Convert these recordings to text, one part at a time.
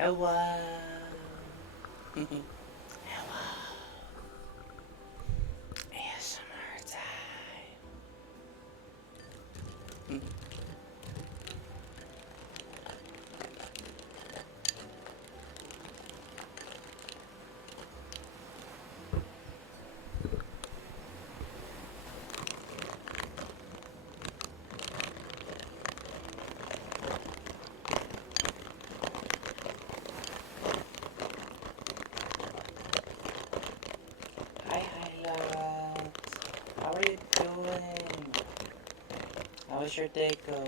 Hello. Hello. ASMR time. Hi, Laura. How are you doing? How is your day going?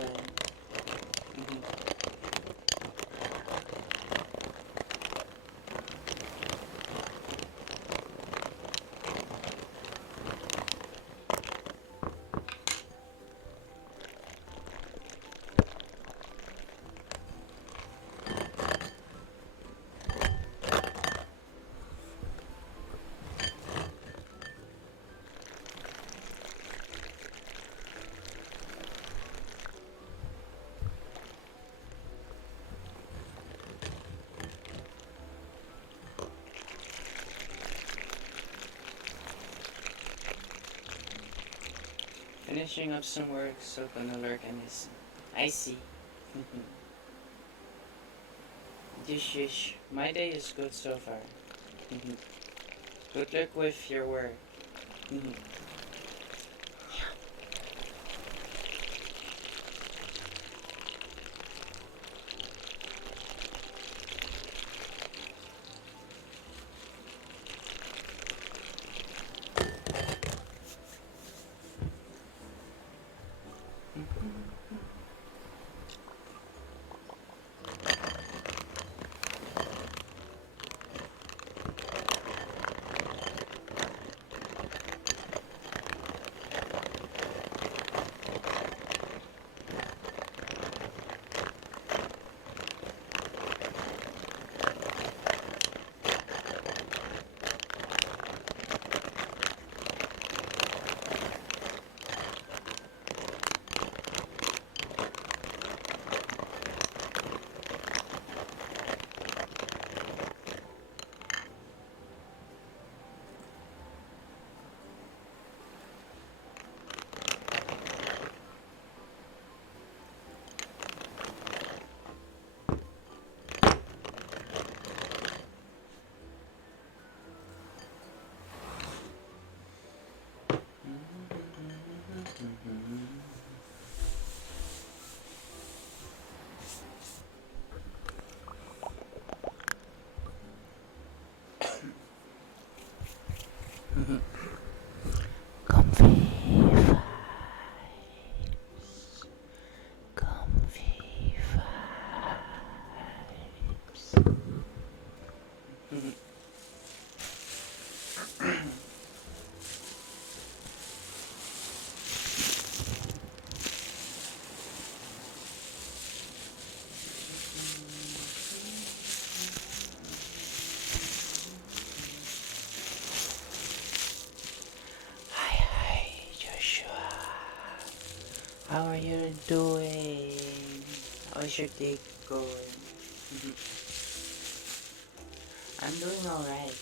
Finishing up some work, so gonna lurk and listen. I see. Dish. My day is good so far. Good luck with your work. Comfy vibes. Comfy vibes. Hi, Joshua. How are you doing? How's your day going? I'm doing alright.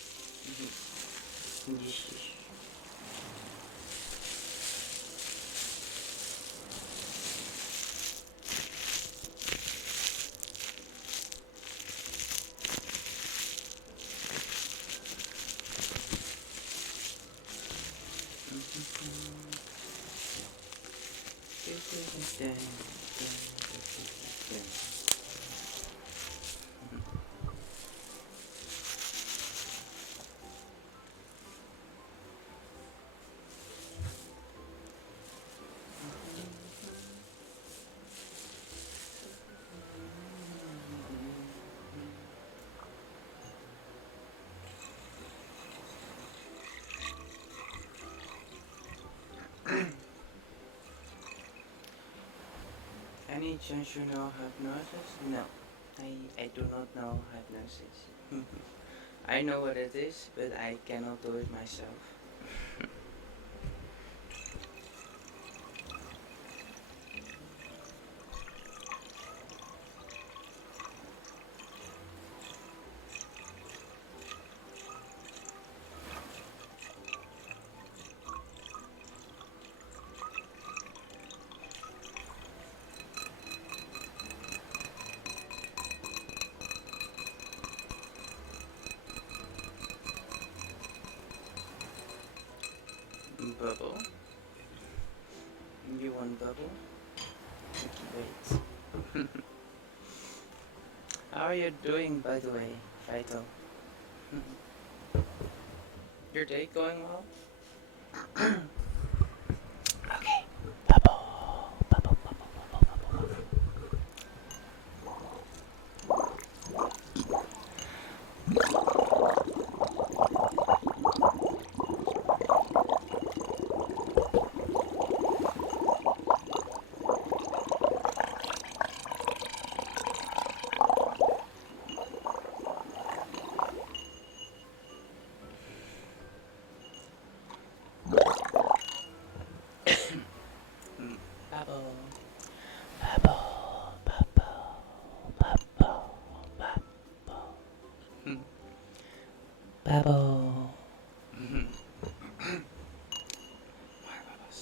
Any chance you know hypnosis? No, I do not know hypnosis. I know what it is, but I cannot do it myself. bubble. You want bubble? Okay, wait. How are you doing, by the way, Vital? Your day going well? Okay. Bubble, bubble, bubble, bubble, bubble, bubble. Bubble, bubble, bubble, bubble, bubble. Bubble. More bubbles.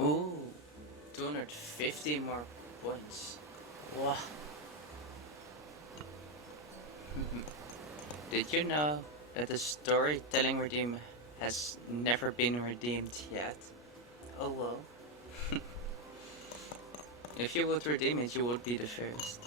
Ooh, 250 more points. Wow. Did you know that the storytelling redeem has never been redeemed yet? Oh well. If you would redeem it, you would be the first.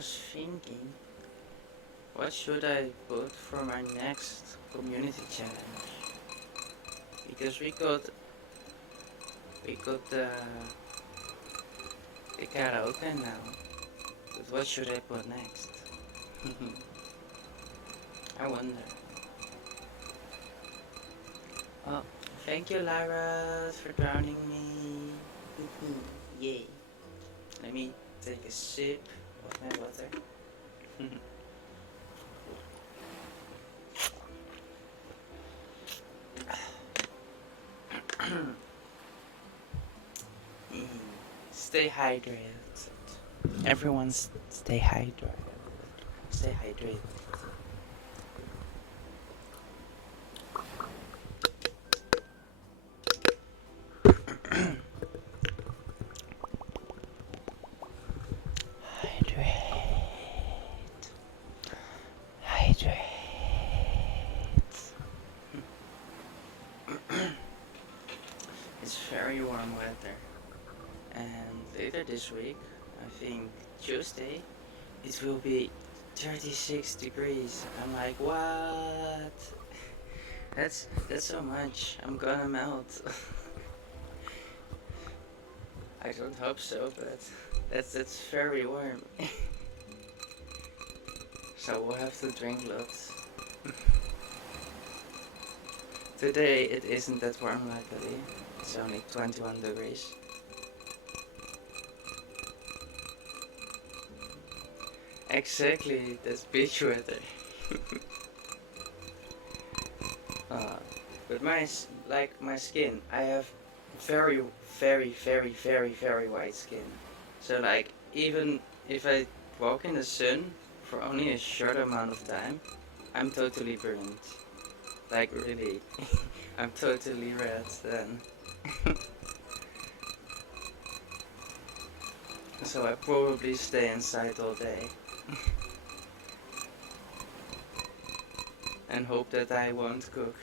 was thinking, what should I put for my next community challenge? Because we got the karaoke now. But what should I put next? I wonder. Oh, thank you, Lara, for drowning me. Yay. Let me take a sip of my water. Stay hydrated. Everyone stay hydrated. Stay hydrated. It's very warm weather, and later this week, I think Tuesday, it will be 36 degrees. I'm like, what? That's so much. I'm gonna melt. I don't hope so, but that's very warm. So we'll have to drink lots. Today it isn't that warm luckily. It's only 21 degrees. Exactly, that's beach weather. But my skin, I have very, very, very, very, very white skin. So like, even if I walk in the sun for only a short amount of time, I'm totally burned. Like really, I'm totally red then. So I probably stay inside all day. And hope that I won't cook.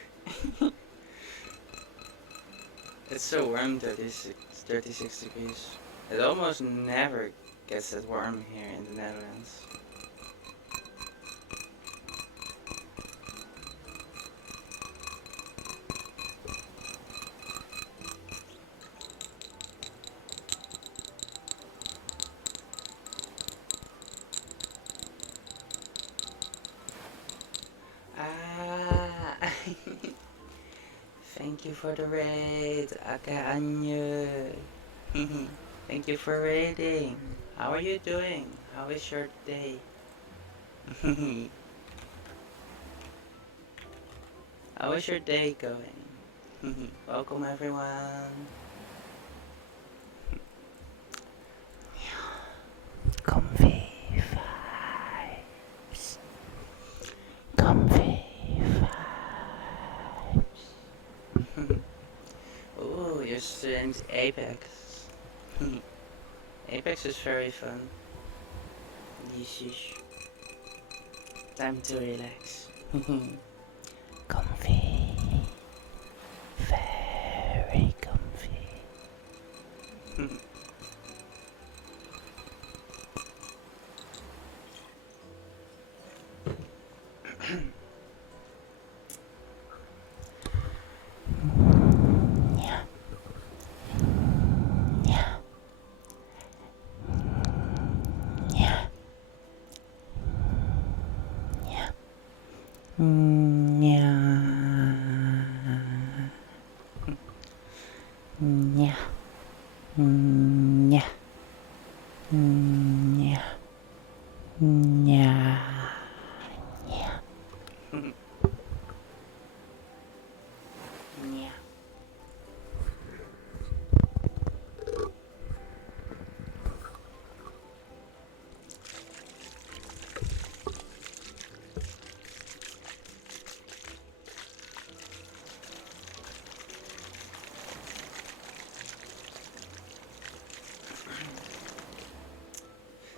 It's so warm, 36 degrees. It almost never gets that warm here in the Netherlands. Ah, thank you for the raid, Anya. Thank you for raiding. How are you doing? How is your day? How is your day going? Welcome everyone. Comfy vibes. Comfy vibes. Oh, you're streamed Apex. Apex is very fun. Yeesh. Time to relax. Comfy. Very comfy.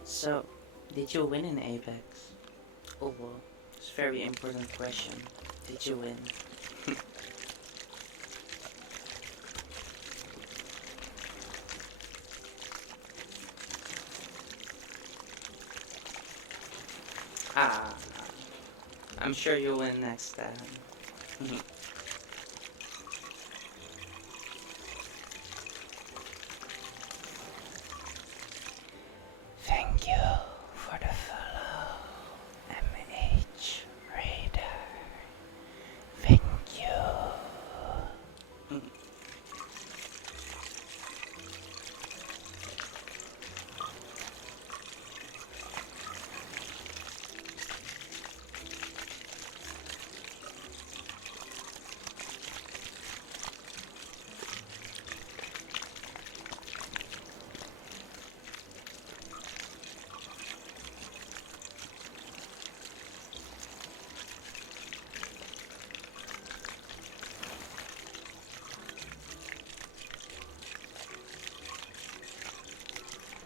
So, did you win in Apex? Oh well, it's a very important question. Did you win? Ah, I'm sure you'll win next time. Thank you for the follow, MH Raider. Thank you.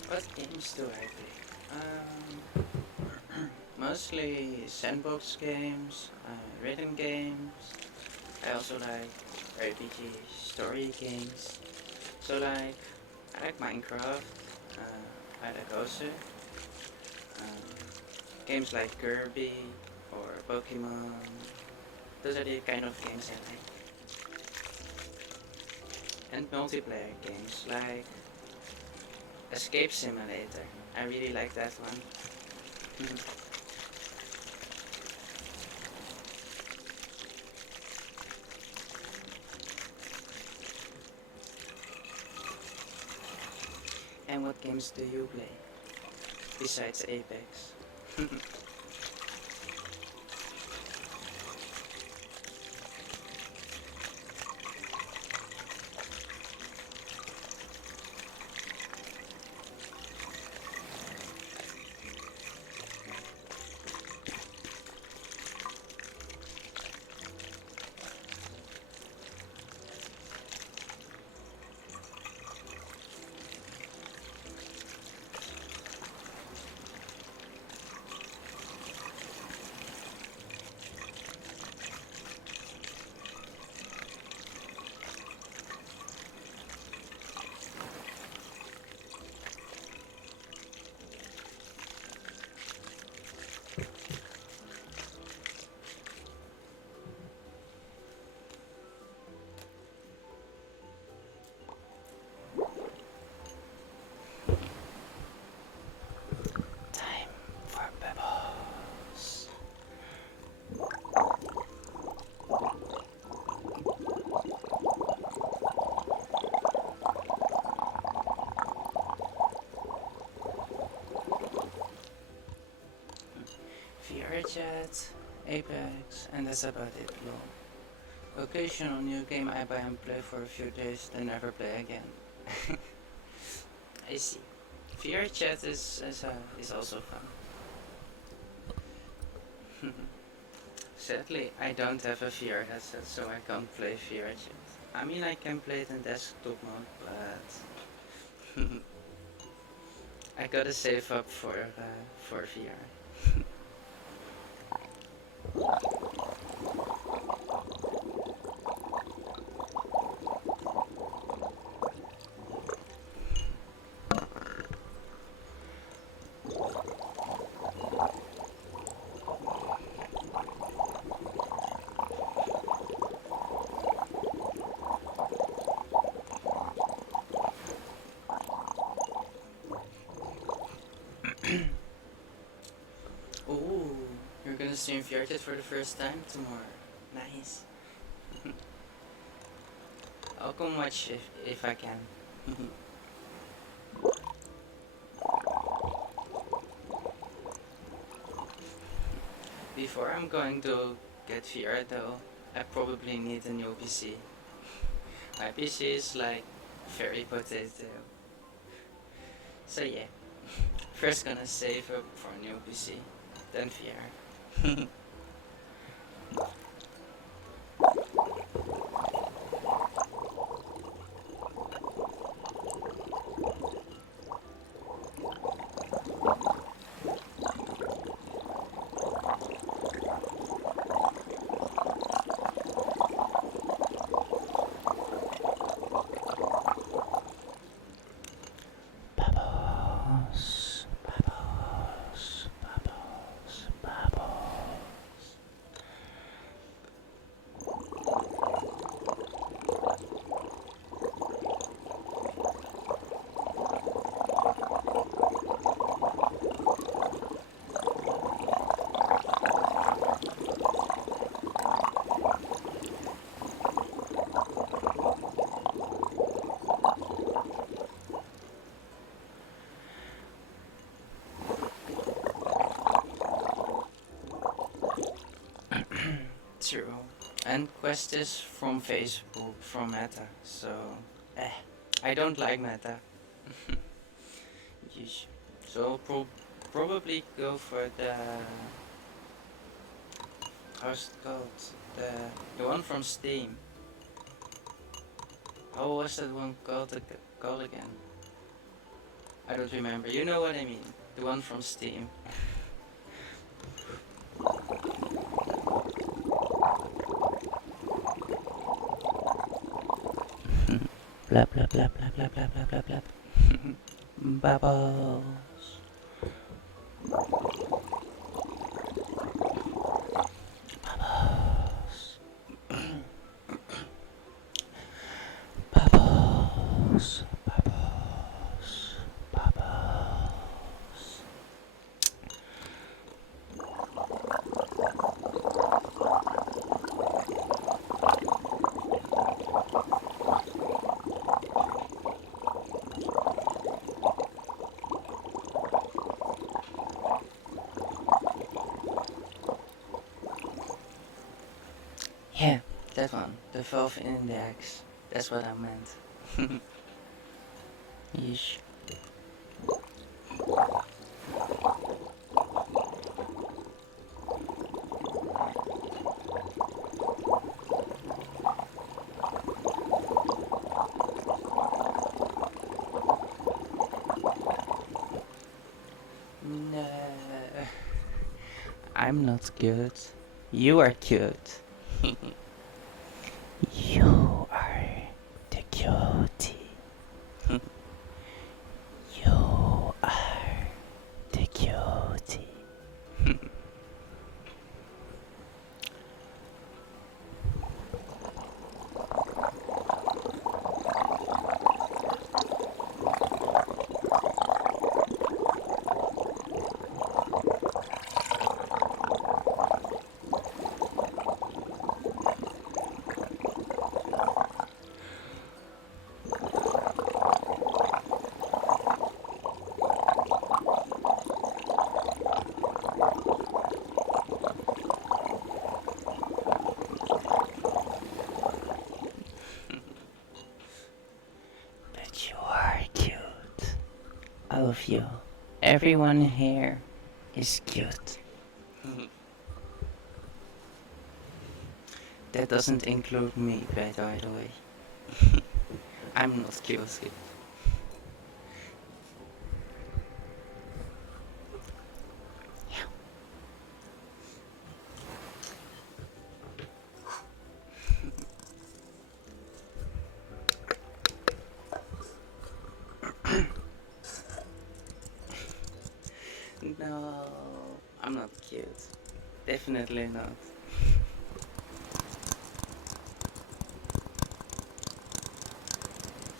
What games do I play? Mostly sandbox games, rhythm games. I also like RPG story games. So like, I like Minecraft. I like also games like Kirby or Pokemon. Those are the kind of games I like. And multiplayer games like Escape Simulator. I really like that one. And what games do you play besides Apex? Time for bubbles. VRChat, Apex, and that's about it, lol. Occasional new game I buy and play for a few days, then never play again. I see. VRChat is also fun. Sadly, I don't have a VR headset, so I can't play VRChat. I mean, I can play it in desktop mode, but I gotta save up for VR. Ooh, you're gonna stream VRChat for the first time tomorrow. Nice. I'll come watch if I can. Before I'm going to get VR though, I probably need a new PC. My PC is like very potato. So yeah, first gonna save up for a new PC, then VR. Bubbles, bubbles, bubbles, bubbles. True. And Quest is from Facebook, from Meta, so I don't like Meta. Yeesh. So I'll probably go for the, how's it called? The one from Steam. How was that one called again? I don't remember. You know what I mean? The one from Steam. Blah blah blah blah blah blah blah blah blah. Bubbles. Bubbles. Bubbles. Bubbles. Bubbles. Yeah, that one. The Valve Index. That's what I meant. Yeesh. No. I'm not cute. You are cute. You are the cutie. You are the cutie. But you are cute. All of you. Everyone here is cute. That doesn't include me, by the way. I'm not cute. No, I'm not cute. Definitely not.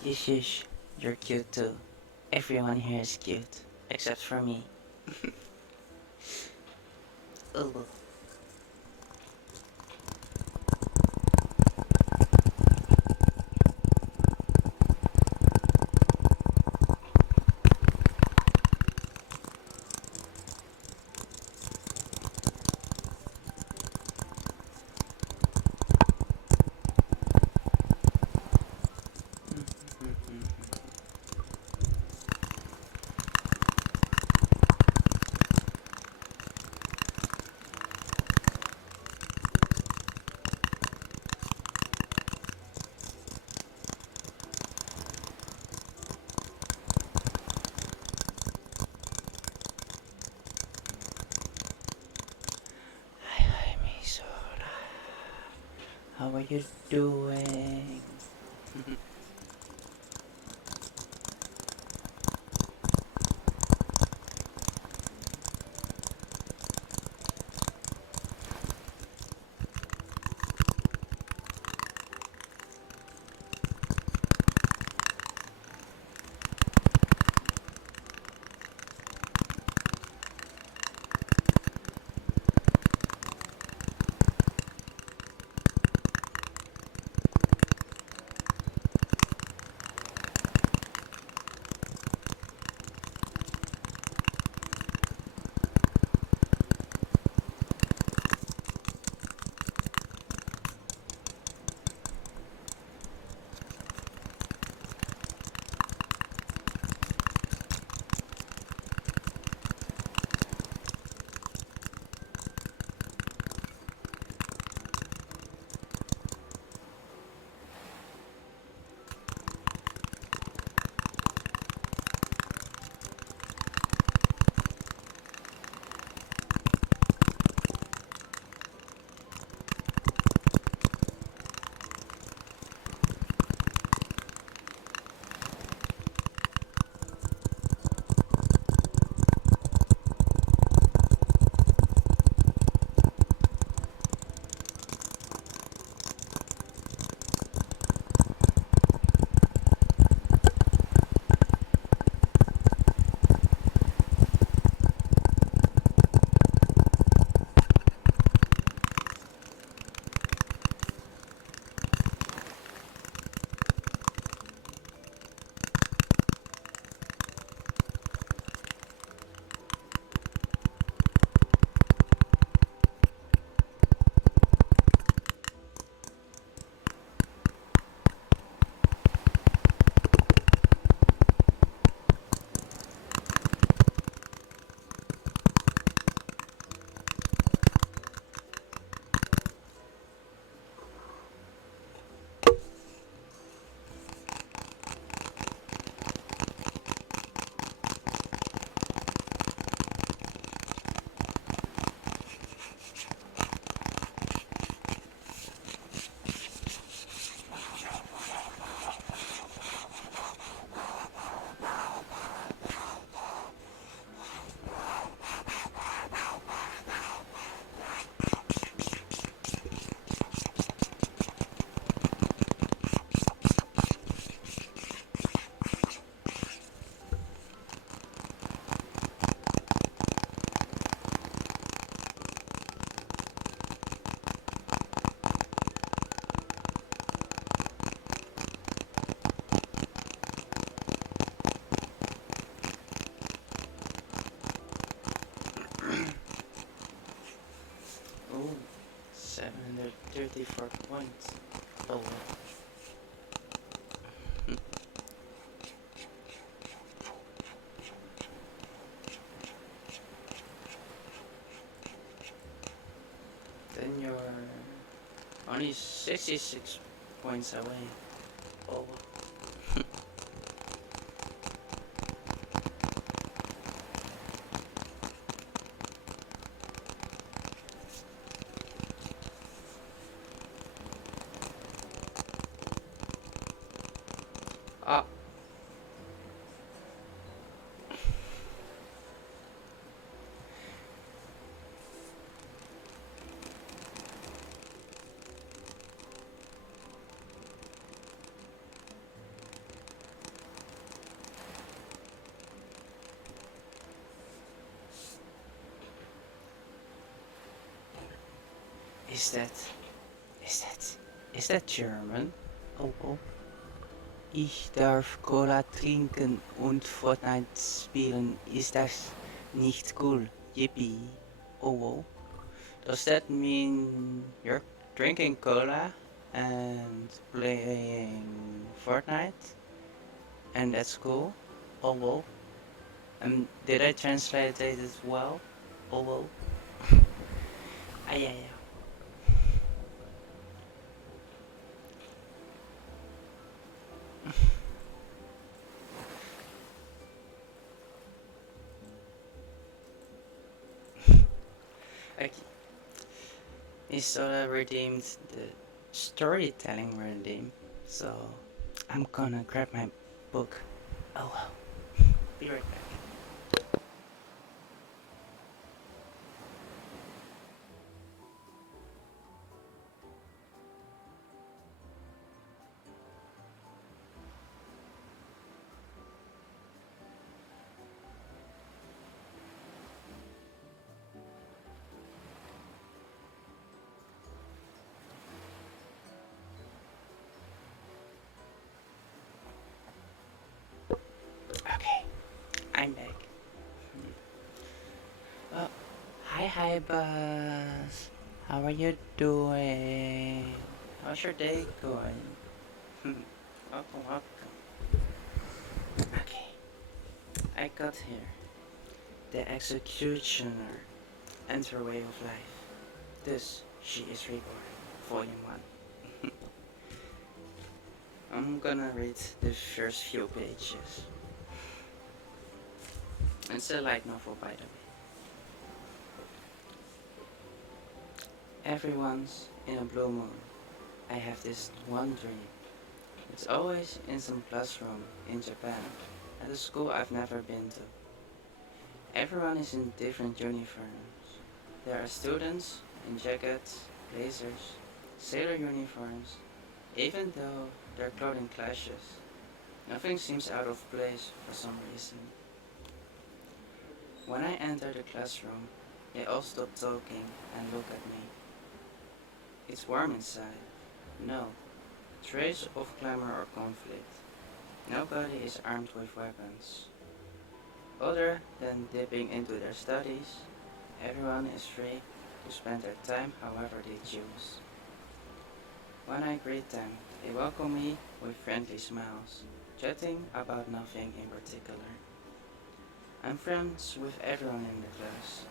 Yeesh, you're cute too. Everyone here is cute, except for me. Ugh. Hi, Misora. How are you doing? Ooh, 734 points. Oh well. Then you're only 66 points away. Oh well. Ah, is that, is that, is that German? Oh oh. Ich darf Cola trinken und Fortnite spielen. Ist das nicht cool? Yippee. Oh oh. Does that mean you're drinking cola and playing Fortnite? And that's cool? Oh well. Did I translate it well? Oh well. Ay, ay, ay. Okay. Isola redeemed the storytelling redeem, so I'm gonna grab my book. Oh well. Be right back. Okay, I'm back. Oh, hi, Buzz. How are you doing? How's your day going? Welcome, welcome. Okay, I got here. The Executioner and Her Way of Life. This, She is Reborn, Volume 1. I'm gonna read the first few pages. It's a light novel, by the way. Every once in a blue moon, I have this one dream. It's always in some classroom in Japan, at a school I've never been to. Everyone is in different uniforms. There are students in jackets, blazers, sailor uniforms, even though their clothing clashes. Nothing seems out of place for some reason. When I enter the classroom, they all stop talking and look at me. It's warm inside. No trace of clamor or conflict. Nobody is armed with weapons. Other than dipping into their studies, everyone is free to spend their time however they choose. When I greet them, they welcome me with friendly smiles, chatting about nothing in particular. I'm friends with everyone in the class,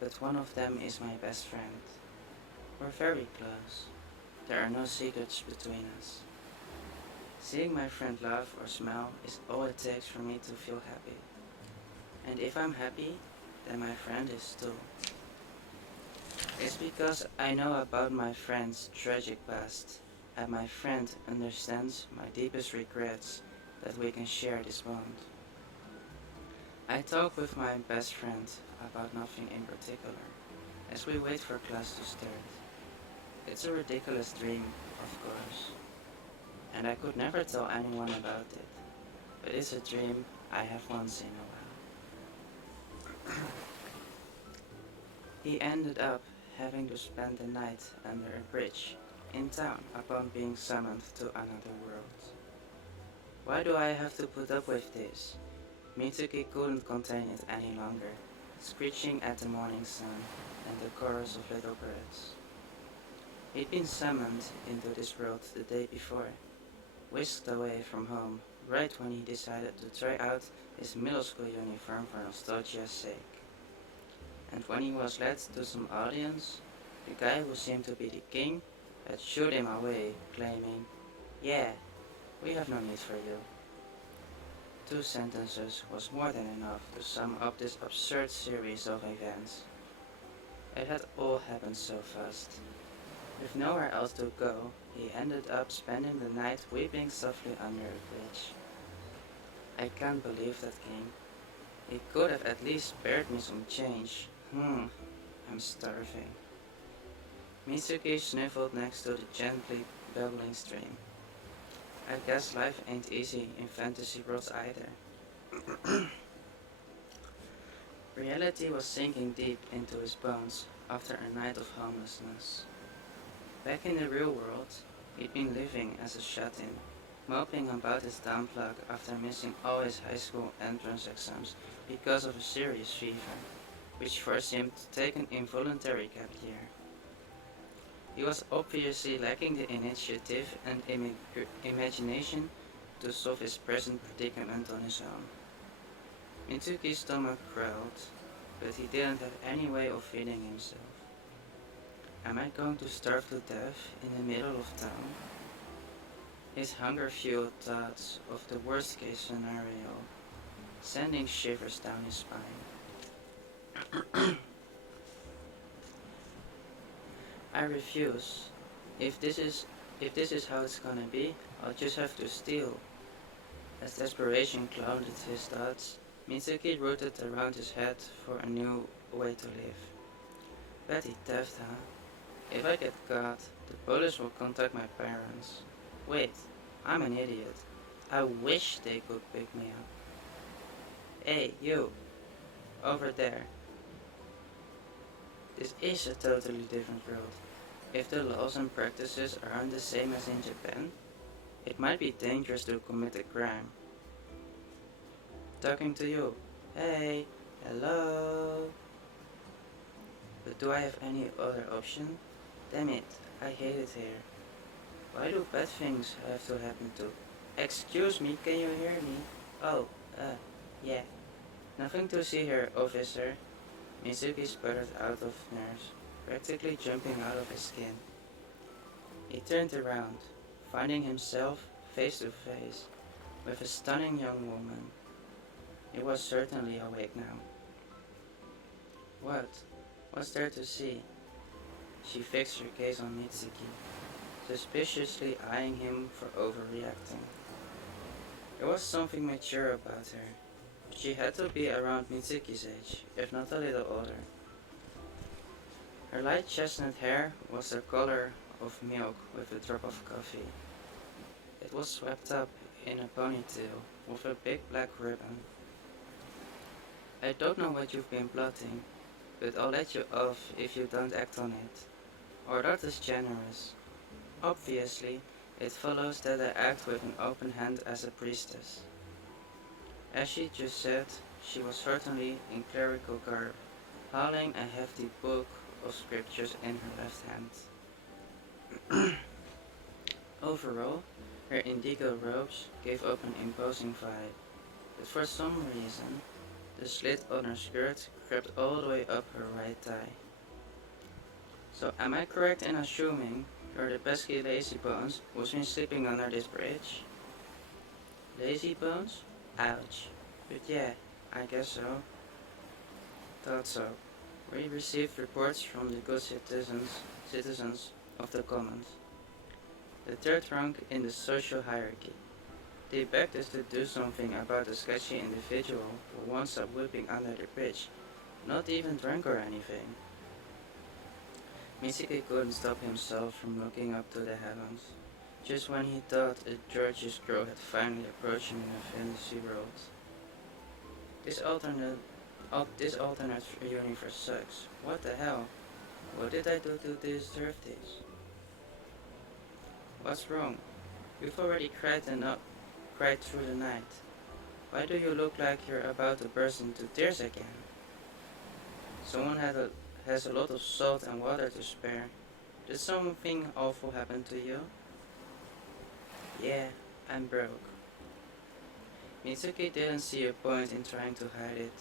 but one of them is my best friend. We're very close. There are no secrets between us. Seeing my friend laugh or smile is all it takes for me to feel happy. And if I'm happy, then my friend is too. It's because I know about my friend's tragic past, and my friend understands my deepest regrets that we can share this bond. I talk with my best friend about nothing in particular, as we wait for class to start. It's a ridiculous dream, of course, and I could never tell anyone about it, but it's a dream I have once in a while. He ended up having to spend the night under a bridge in town upon being summoned to another world. Why do I have to put up with this? Mitsuki couldn't contain it any longer, screeching at the morning sun. and the chorus of little birds. He'd been summoned into this world the day before, whisked away from home right when he decided to try out his middle school uniform for nostalgia's sake. And when he was led to some audience, the guy who seemed to be the king had shooed him away, claiming, "Yeah, we have no need for you." 2 sentences was more than enough to sum up this absurd series of events. It had all happened so fast. With nowhere else to go, he ended up spending the night weeping softly under a bridge. I can't believe that king. He could have at least spared me some change. I'm starving. Mitsuki sniffled next to the gently bubbling stream. I guess life ain't easy in fantasy worlds either. Reality was sinking deep into his bones after a night of homelessness. Back in the real world, he'd been living as a shut-in, moping about his dumb luck after missing all his high school entrance exams because of a serious fever, which forced him to take an involuntary gap year. He was obviously lacking the initiative and imagination to solve his present predicament on his own. Mitsuki's stomach growled, but he didn't have any way of feeding himself. Am I going to starve to death in the middle of town? His hunger fueled thoughts of the worst case scenario, sending shivers down his spine. I refuse. If this is how it's gonna be, I'll just have to steal. As desperation clouded his thoughts, Mitsuki rooted around his head for a new way to live. Petty theft, huh? If I get caught, the police will contact my parents. Wait, I'm an idiot. I wish they could pick me up. Hey, you! Over there. This is a totally different world. If the laws and practices aren't the same as in Japan, it might be dangerous to commit a crime. Talking to you. Hey, hello? But do I have any other option? Damn it, I hate it here. Why do bad things have to happen to? Excuse me, can you hear me? Oh, yeah. Nothing to see here, officer. Mitsuki sputtered out of nerves, practically jumping out of his skin. He turned around, finding himself face to face with a stunning young woman. He was certainly awake now. What? What's there to see? She fixed her gaze on Mitsuki, suspiciously eyeing him for overreacting. There was something mature about her. She had to be around Mitsuki's age, if not a little older. Her light chestnut hair was the color of milk with a drop of coffee. It was swept up in a ponytail with a big black ribbon. I don't know what you've been plotting, but I'll let you off if you don't act on it. Or that is generous. Obviously, it follows that I act with an open hand as a priestess. As she just said, she was certainly in clerical garb, holding a hefty book of scriptures in her left hand. Overall, her indigo robes gave up an imposing vibe, but for some reason, the slit on her skirt crept all the way up her right thigh. So am I correct in assuming you're the pesky lazy bones who's been sleeping under this bridge? Lazy bones? Ouch. But yeah, I guess so. Thought so. We received reports from the good citizens of the commons, the third rank in the social hierarchy. They begged us to do something about the sketchy individual who won't up whipping under the bridge, not even drunk or anything. Mitsuki couldn't stop himself from looking up to the heavens, just when he thought a gorgeous girl had finally approached him in a fantasy world. This alternate universe sucks. What the hell? What did I do to deserve this? What's wrong? You've already cried through the night. Why do you look like you're about to burst into tears again? Someone has a lot of salt and water to spare. Did something awful happen to you? Yeah, I'm broke. Mitsuki didn't see a point in trying to hide it.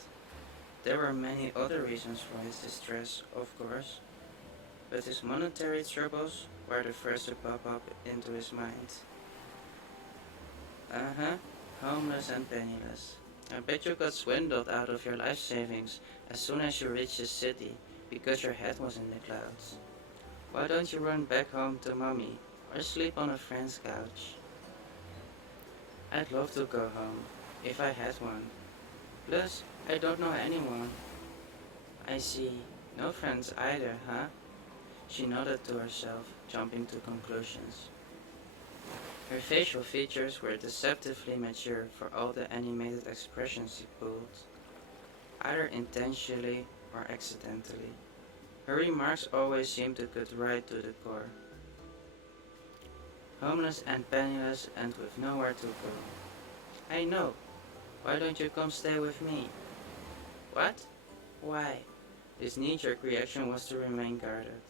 There were many other reasons for his distress, of course, but his monetary troubles were the first to pop up into his mind. Uh-huh, homeless and penniless. I bet you got swindled out of your life savings as soon as you reached the city because your head was in the clouds. Why don't you run back home to mommy or sleep on a friend's couch? I'd love to go home, if I had one. Plus, I don't know anyone. I see. No friends either, huh? She nodded to herself, jumping to conclusions. Her facial features were deceptively mature for all the animated expressions she pulled, either intentionally or accidentally. Her remarks always seemed to cut right to the core. Homeless and penniless and with nowhere to go. I know. Why don't you come stay with me? What? Why? His knee-jerk reaction was to remain guarded.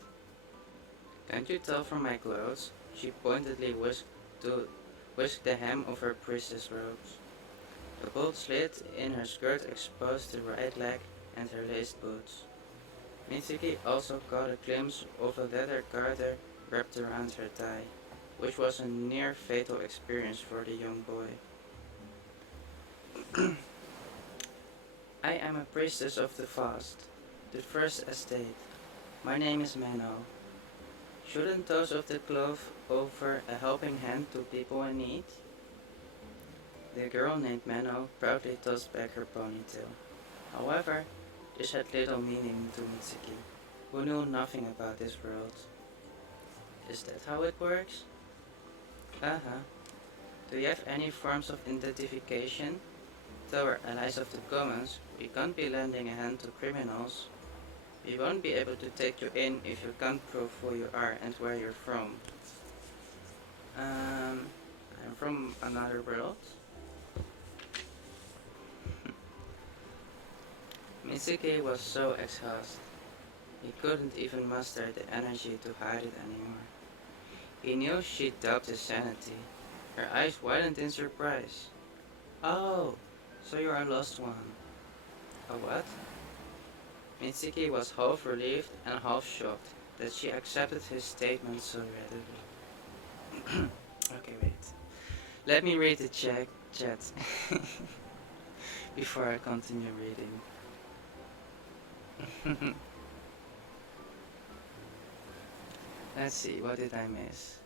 Can't you tell from my clothes? She pointedly whisked the hem of her priestess robes. The bold slit in her skirt exposed the right leg and her laced boots. Mitsuki also caught a glimpse of a leather garter wrapped around her thigh, which was a near-fatal experience for the young boy. I am a priestess of the fast, the first estate. My name is Mano. Shouldn't those of the cloth offer a helping hand to people in need? The girl named Mano proudly tossed back her ponytail. However, this had little meaning to Mitsuki, who knew nothing about this world. Is that how it works? Uh-huh. Do you have any forms of identification? Though we're allies of the commons, we can't be lending a hand to criminals. We won't be able to take you in if you can't prove who you are and where you're from. I'm from another world. Mitsuki was so exhausted. He couldn't even muster the energy to hide it anymore. He knew she'd doubt his sanity. Her eyes widened in surprise. Oh, so you're a lost one. A what? Mitsuki was half relieved and half shocked that she accepted his statement so readily. Okay, wait. Let me read the chat before I continue reading. Let's see, what did I miss?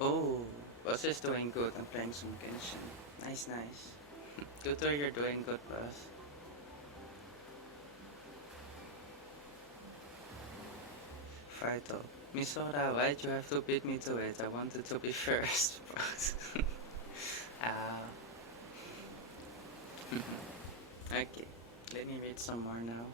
Oh, Boss is doing good and playing some Genshin. Nice, nice. Good to hear you're doing good, Boss. Vital. Misora, why'd you have to beat me to it? I wanted to be first, but... Okay, let me read some more now.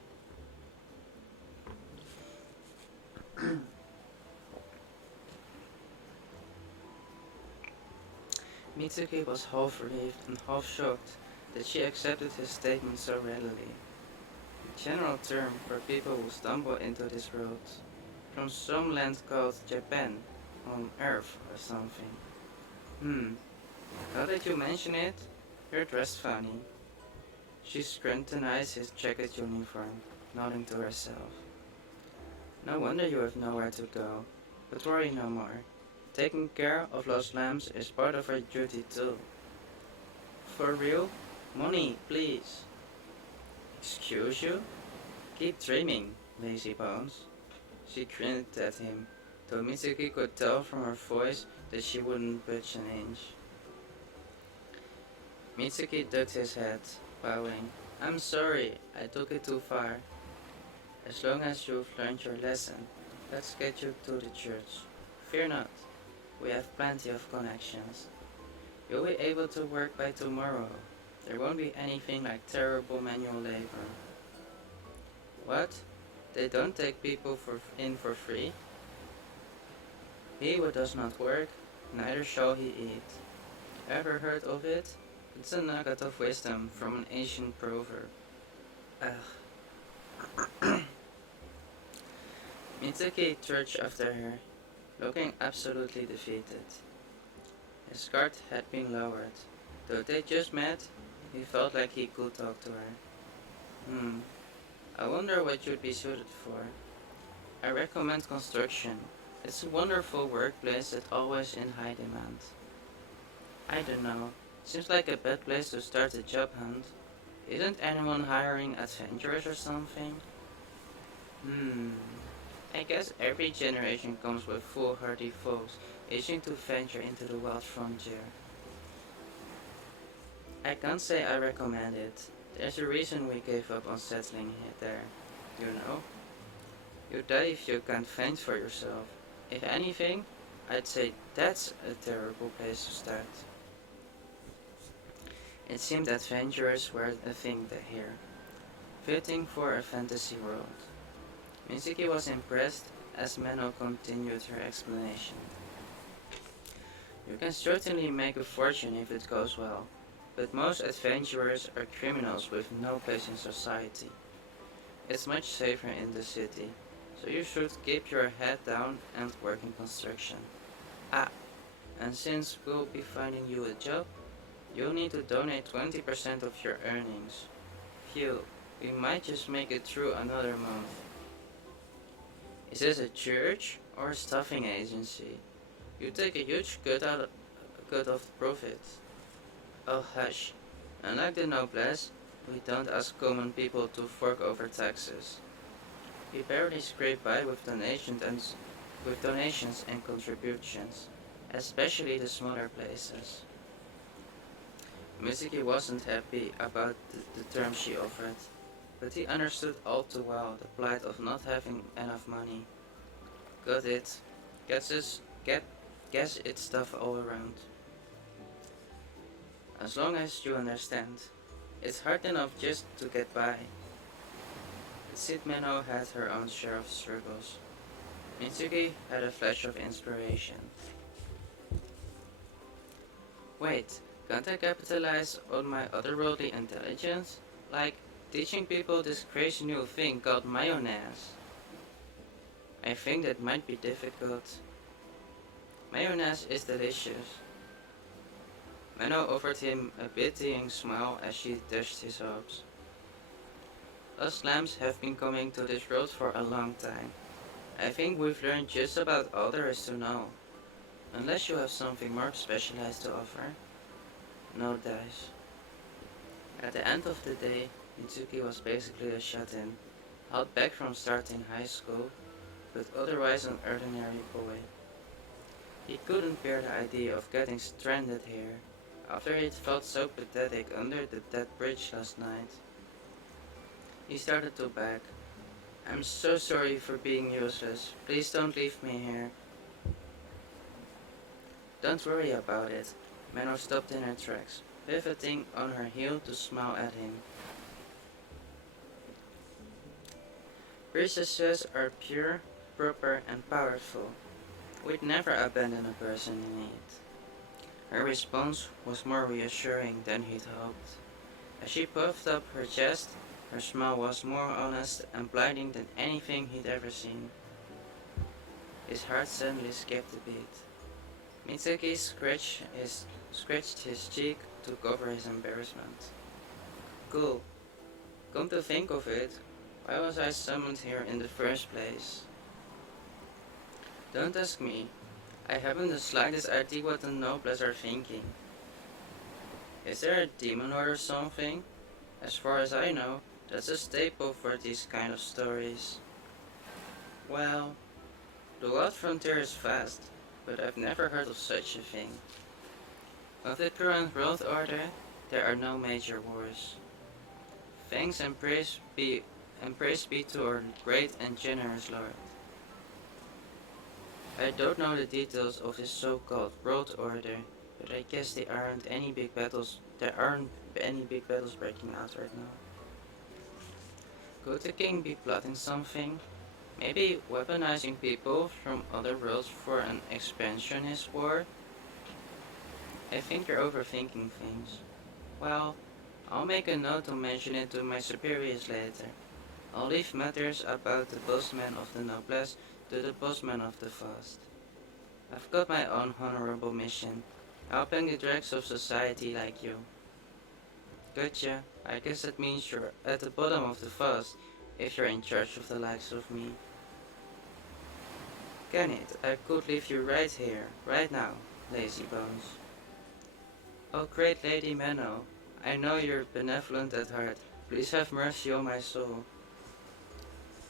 Mitsuki was half relieved and half shocked that she accepted his statement so readily. A general term for people who stumble into this world, from some land called Japan, on Earth or something. Now that you mention it, you're dressed funny. She scrutinized his jacket uniform, nodding to herself. No wonder you have nowhere to go, but worry no more. Taking care of lost lambs is part of our duty too. For real? Money, please. Excuse you? Keep dreaming, lazy bones. She grinned at him, though Mitsuki could tell from her voice that she wouldn't budge an inch. Mitsuki ducked his head, bowing. I'm sorry, I took it too far. As long as you've learned your lesson, let's get you to the church. Fear not, we have plenty of connections. You'll be able to work by tomorrow. There won't be anything like terrible manual labor. What? They don't take people in for free? He who does not work, neither shall he eat. Ever heard of it? It's a nugget of wisdom from an ancient proverb. Ugh, Mitsuki trudged after her, looking absolutely defeated. His guard had been lowered. Though they just met, he felt like he could talk to her. I wonder what you'd be suited for. I recommend construction. It's a wonderful workplace that's always in high demand. I don't know. Seems like a bad place to start a job hunt. Isn't anyone hiring adventurers or something? Hmm. I guess every generation comes with foolhardy folks itching to venture into the wild frontier. I can't say I recommend it. There's a reason we gave up on settling there. You know? You die if you can't fend for yourself. If anything, I'd say that's a terrible place to start. It seemed adventurers were a thing here, fitting for a fantasy world. Mitsuki was impressed as Menno continued her explanation. You can certainly make a fortune if it goes well, but most adventurers are criminals with no place in society. It's much safer in the city, so you should keep your head down and work in construction. Ah, and since we'll be finding you a job, you'll need to donate 20% of your earnings. Phew, we might just make it through another month. Is this a church or a staffing agency? You take a huge cut of the profits. Oh hush, unlike the noblesse, we don't ask common people to fork over taxes. We barely scrape by with donations and contributions, especially the smaller places. Mitsuki wasn't happy about the terms she offered, but he understood all too well the plight of not having enough money. Got it. Guess it's tough all around. As long as you understand, it's hard enough just to get by. Sid Menno had her own share of struggles. Mitsuki had a flash of inspiration. Wait, can't I capitalize on my otherworldly intelligence? Like teaching people this crazy new thing called mayonnaise. I think that might be difficult. Mayonnaise is delicious. Menno offered him a pitying smile as she dashed his hopes. Us lambs have been coming to this world for a long time. I think we've learned just about all there is to know. Unless you have something more specialized to offer. No dice. At the end of the day, Mitsuki was basically a shut-in, held back from starting high school, but otherwise an ordinary boy. He couldn't bear the idea of getting stranded here, after he'd felt so pathetic under that bridge last night. He started to beg. I'm so sorry for being useless. Please don't leave me here. Don't worry about it. Menno stopped in her tracks, pivoting on her heel to smile at him. Priestesses are pure, proper, and powerful. We'd never abandon a person in need. Her response was more reassuring than he'd hoped. As she puffed up her chest, her smile was more honest and blinding than anything he'd ever seen. His heart suddenly skipped a beat. Mitsuki scratched his cheek to cover his embarrassment. Cool. Come to think of it, why was I summoned here in the first place? Don't ask me. I haven't the slightest idea what the nobles are thinking. Is there a demon lord or something? As far as I know, that's a staple for these kind of stories. Well, the wild frontier is vast, but I've never heard of such a thing. Of the current world order, there are no major wars. Thanks and praise be to our great and generous Lord. I don't know the details of his so-called world order, but I guess there aren't any big battles breaking out right now. Could the king be plotting something? Maybe weaponizing people from other worlds for an expansionist war? I think you're overthinking things. Well, I'll make a note to mention it to my superiors later. I'll leave matters about the postman of the noblesse to the postman of the fast. I've got my own honorable mission, helping the dregs of society like you. Gotcha. I guess that means you're at the bottom of the fast, if you're in charge of the likes of me. Can it? I could leave you right here, right now, lazy bones. Oh great Lady Menno, I know you're benevolent at heart. Please have mercy on my soul.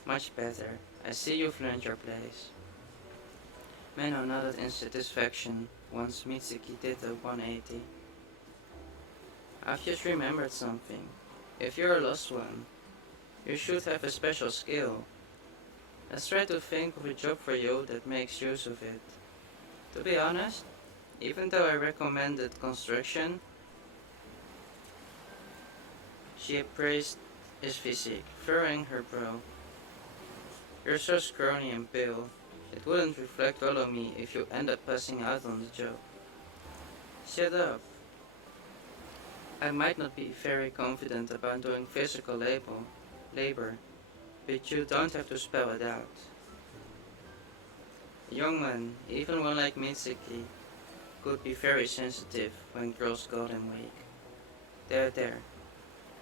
Much better. I see you've learned your place. Menno nodded in satisfaction once Mitsuki did a 180. I've just remembered something. If you're a lost one, you should have a special skill. Let's try to think of a job for you that makes use of it. To be honest, even though I recommended construction, she appraised his physique, furrowing her brow. You're so scrawny and pale. It wouldn't reflect well on me if you end up passing out on the job. Shut up. I might not be very confident about doing physical labor, but you don't have to spell it out. A young man, even one like Mitsuki, could be very sensitive when girls call him weak. There.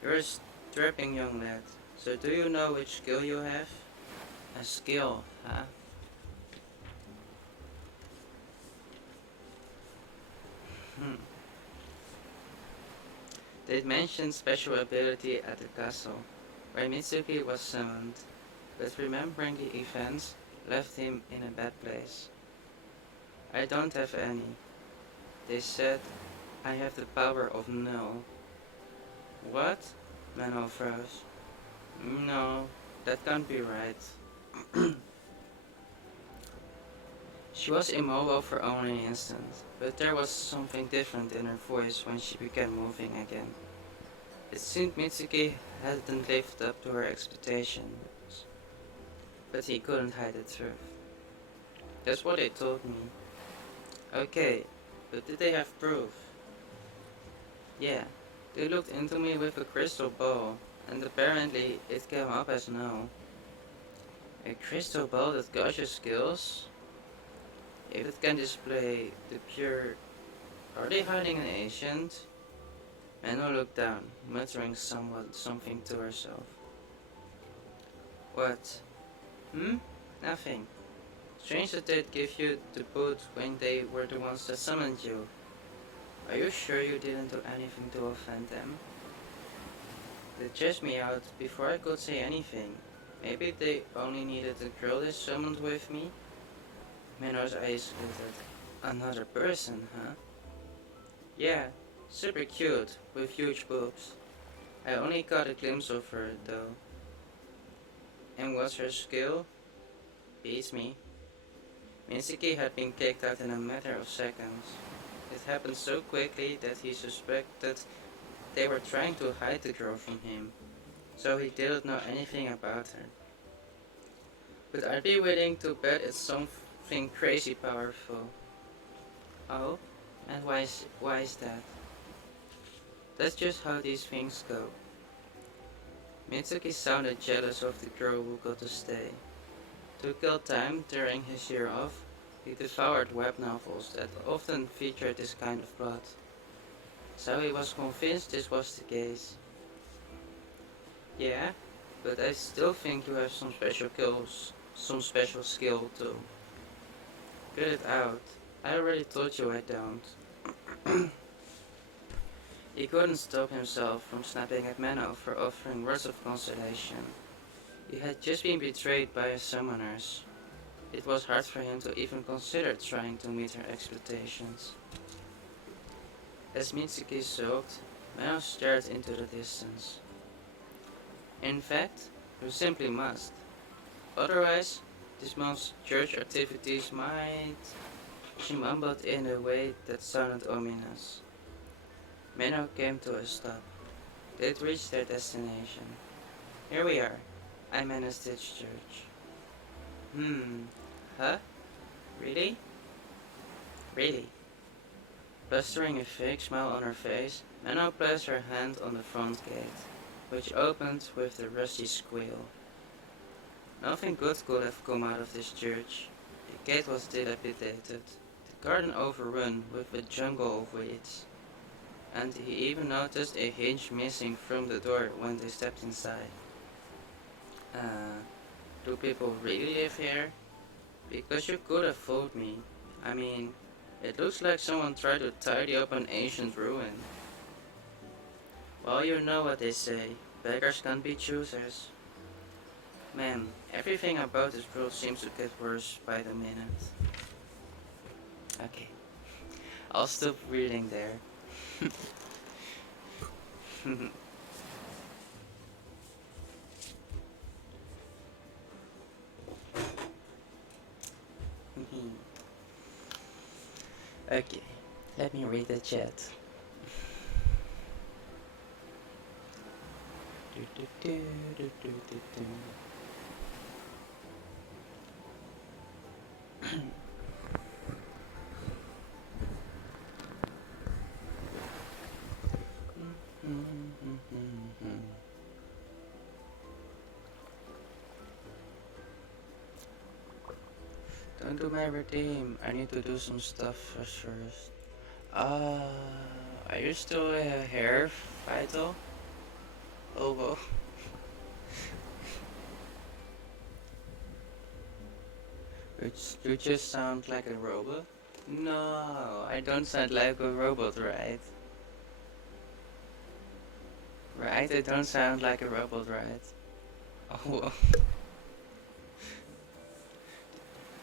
You're a strapping young lad, so do you know which skill you have? A skill, huh? They'd mentioned special ability at the castle, where Mitsuki was summoned, but remembering the events left him in a bad place. I don't have any. They said I have the power of null. What? Menno froze. No, that can't be right. She was immobile for only an instant, but there was something different in her voice when she began moving again. It seemed Mitsuki hadn't lived up to her expectations, but he couldn't hide the truth. That's what they told me. Okay, but did they have proof? Yeah, they looked into me with a crystal ball, and apparently it came up as no. A crystal ball that gauges skills? If it can display the pure... Are they hiding an ancient? Menno looked down, muttering something to herself. What? Nothing. Strange that they'd give you the boot when they were the ones that summoned you. Are you sure you didn't do anything to offend them? They chased me out before I could say anything. Maybe they only needed the girl they summoned with me? Menno's eyes glittered. Another person, huh? Yeah, super cute, with huge boobs. I only caught a glimpse of her, though. And what's her skill? Beats me. Mitsuki had been kicked out in a matter of seconds. It happened so quickly that he suspected they were trying to hide the girl from him, so he didn't know anything about her. But I'd be willing to bet it's something crazy powerful. Oh? And why is that? That's just how these things go. Mitsuki sounded jealous of the girl who got to stay. To kill time during his year off, he devoured web novels that often featured this kind of plot. So he was convinced this was the case. Yeah, but I still think you have some special skill too. Cut it out. I already told you I don't. He couldn't stop himself from snapping at Menno for offering words of consolation. He had just been betrayed by his summoners. It was hard for him to even consider trying to meet her expectations. As Mitsuki sulked, Menno stared into the distance. In fact, you simply must. Otherwise, this month's church activities might... She mumbled in a way that sounded ominous. Menno came to a stop. They'd reached their destination. Here we are. I'm in a stitch church. Huh? Really? Really? Blustering a fake smile on her face, Menno placed her hand on the front gate, which opened with a rusty squeal. Nothing good could have come out of this church. The gate was dilapidated, the garden overrun with a jungle of weeds, and he even noticed a hinge missing from the door when they stepped inside. Do people really live here? Because you could have fooled me. I mean, it looks like someone tried to tidy up an ancient ruin. Well, you know what they say, beggars can't be choosers. Man, everything about this world seems to get worse by the minute. Okay, I'll stop reading there. Okay, let me read the chat. Don't do my redeem. I need to do some stuff first. Are you still a hair vital? Oh well. You just sound like a robot? No, I don't sound like a robot, right? Right? I don't sound like a robot, right? Oh well.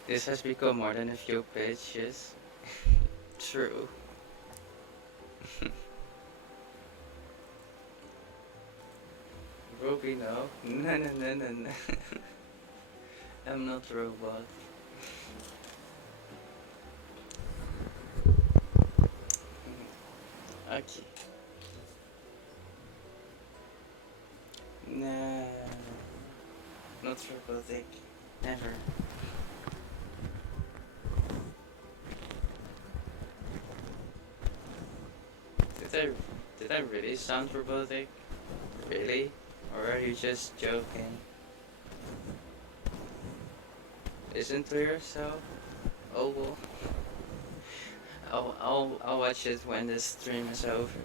This has become more than a few pages. True. Ruby, no. No. I'm not a robot. Okay. Nah. Not robotic. Never. Did I really sound robotic? Really? Or are you just joking? Listen to yourself? Oh well. I'll watch it when the stream is over.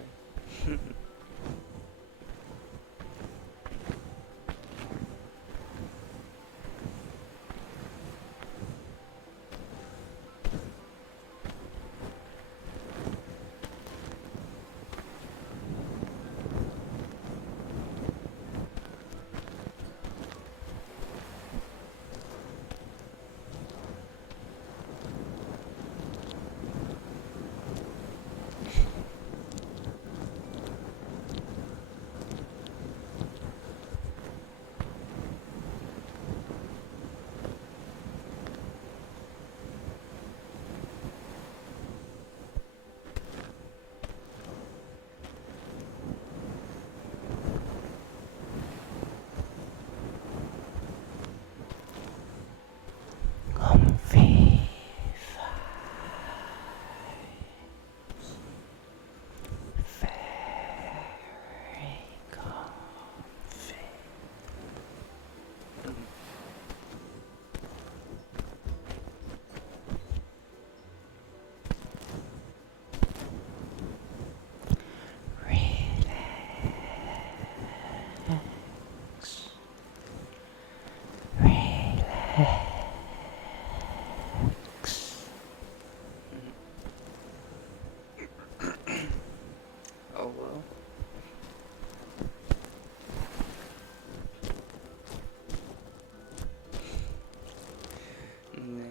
Oh well. Nah.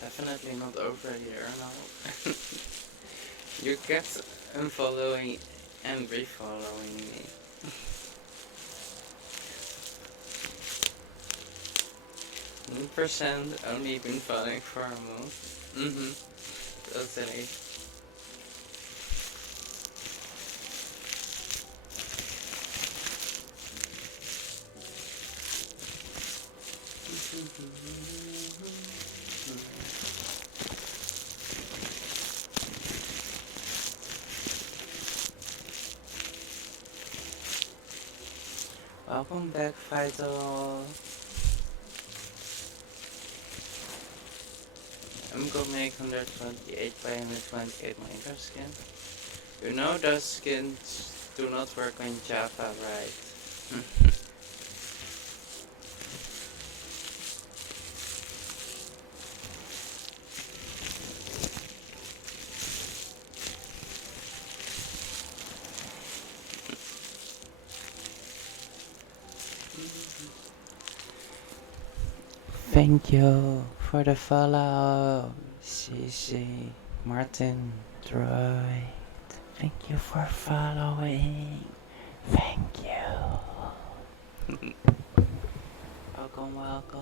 Definitely not over a year now. You kept unfollowing and refollowing me. % only been following for a month. Totally. Welcome back, Vital. I'm gonna make 128 by 128 Minecraft skin. You know those skins do not work on Java, right? Thank you for the follow, CC, Martin, Troy. Thank you for following. Thank you. Welcome, welcome.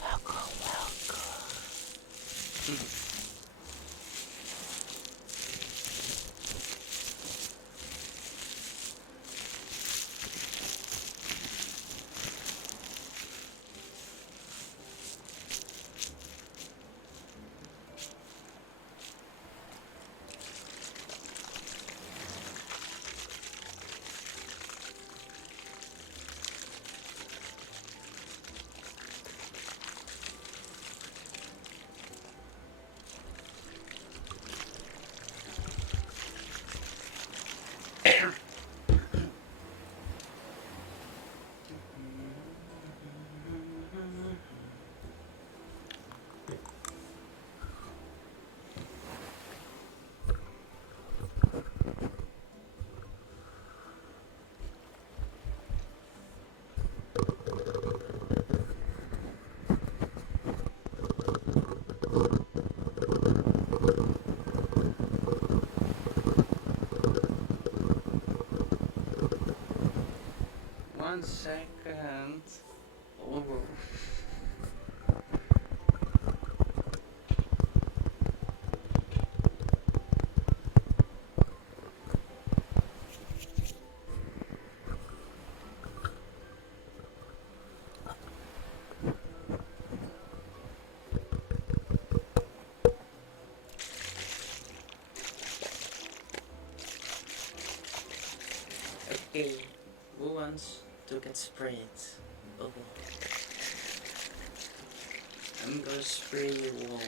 Welcome, welcome. One second. Oh. Okay, who wants to get sprayed? Oh. I'm gonna spray your wall.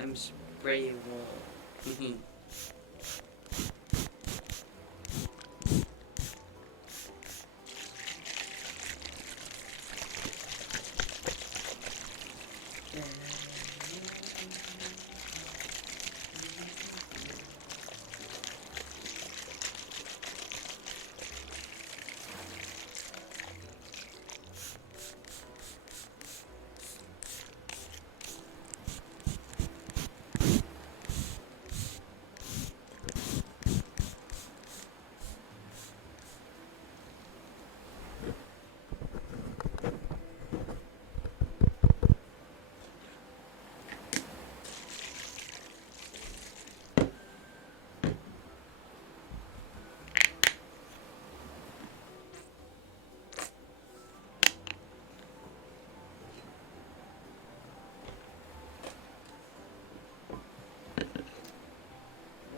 I'm spray your wall.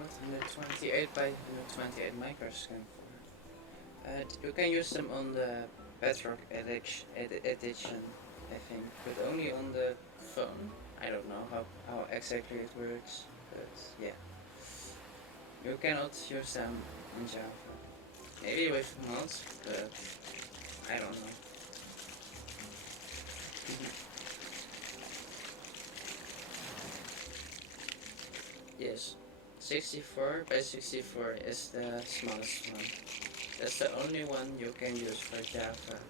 What 128 by 128 micro scan for? You can use them on the Bedrock edition, I think, but only on the phone. I don't know how exactly it works, but yeah. You cannot use them in Java. Maybe with mods, but I don't know. Yes, 64 by 64 is the smallest one. That's the only one you can use for Java.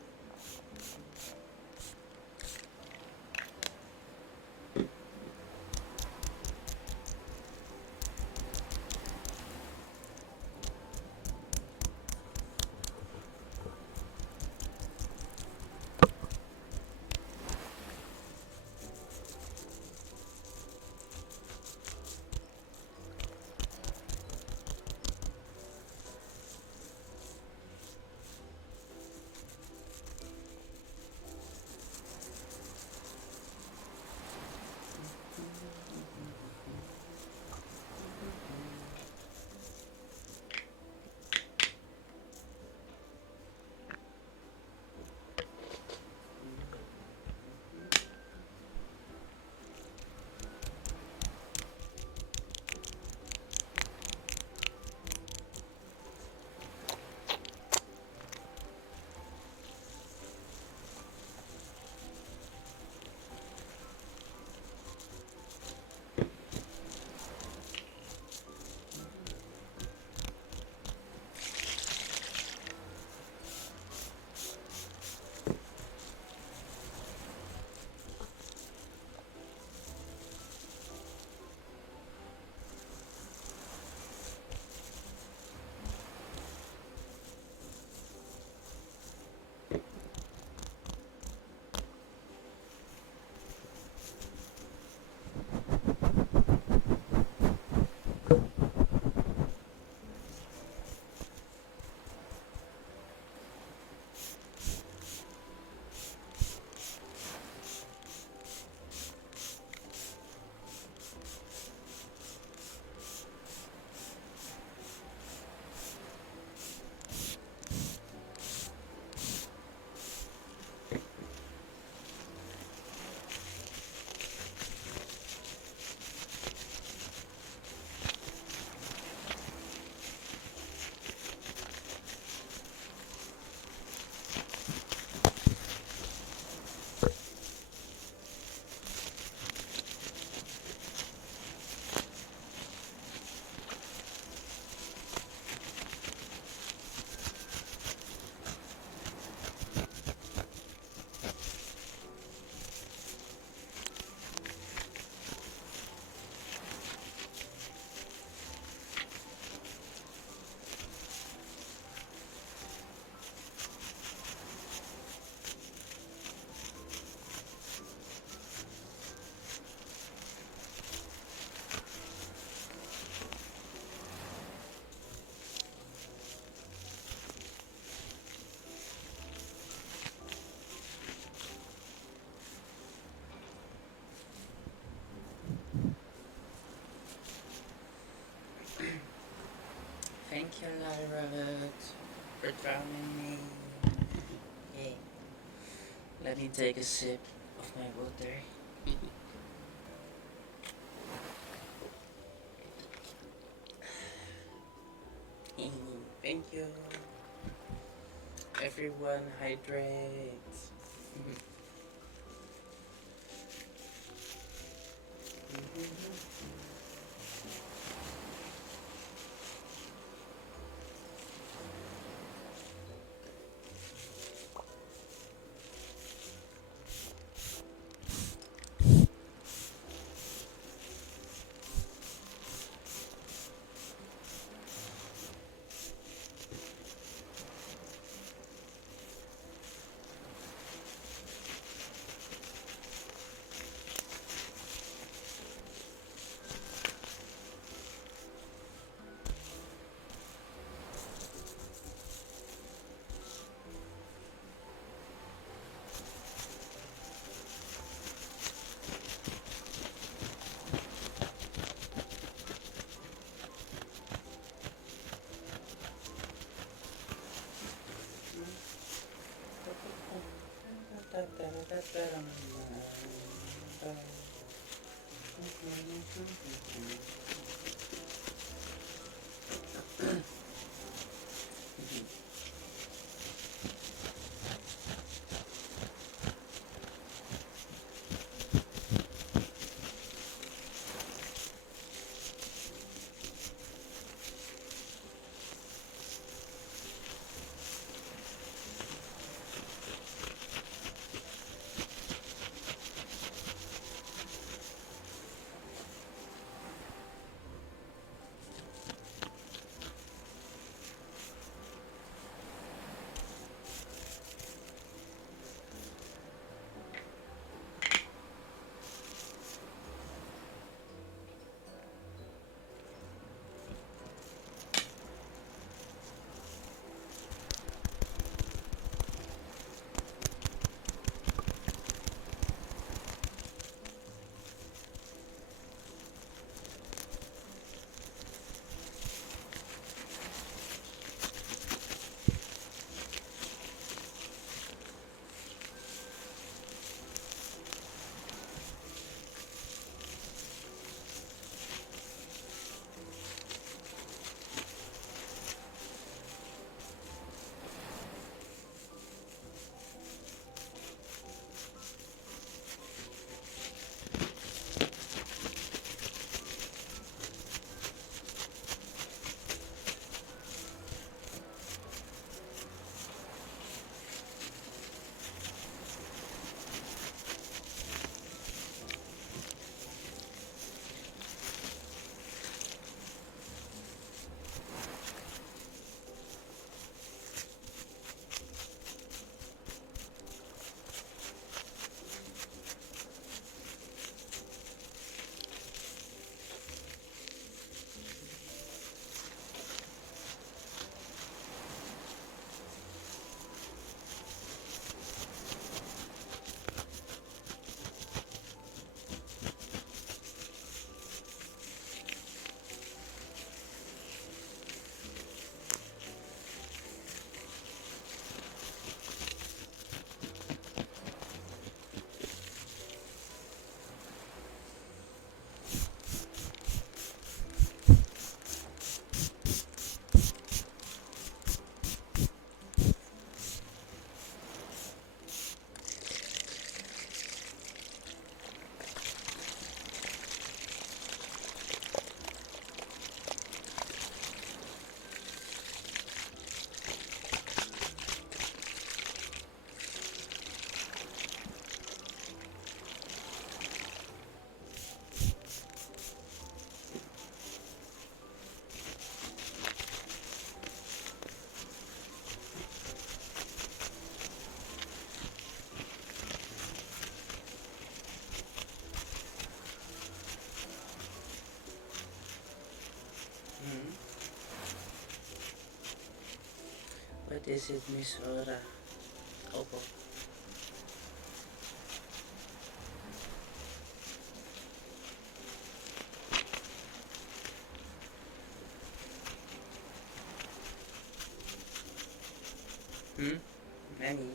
Thank you, Lyra, for drowning me. Yay. Let me take a sip of my water. Thank you. Everyone hydrate. Is it Miss Ora? Opo. Many.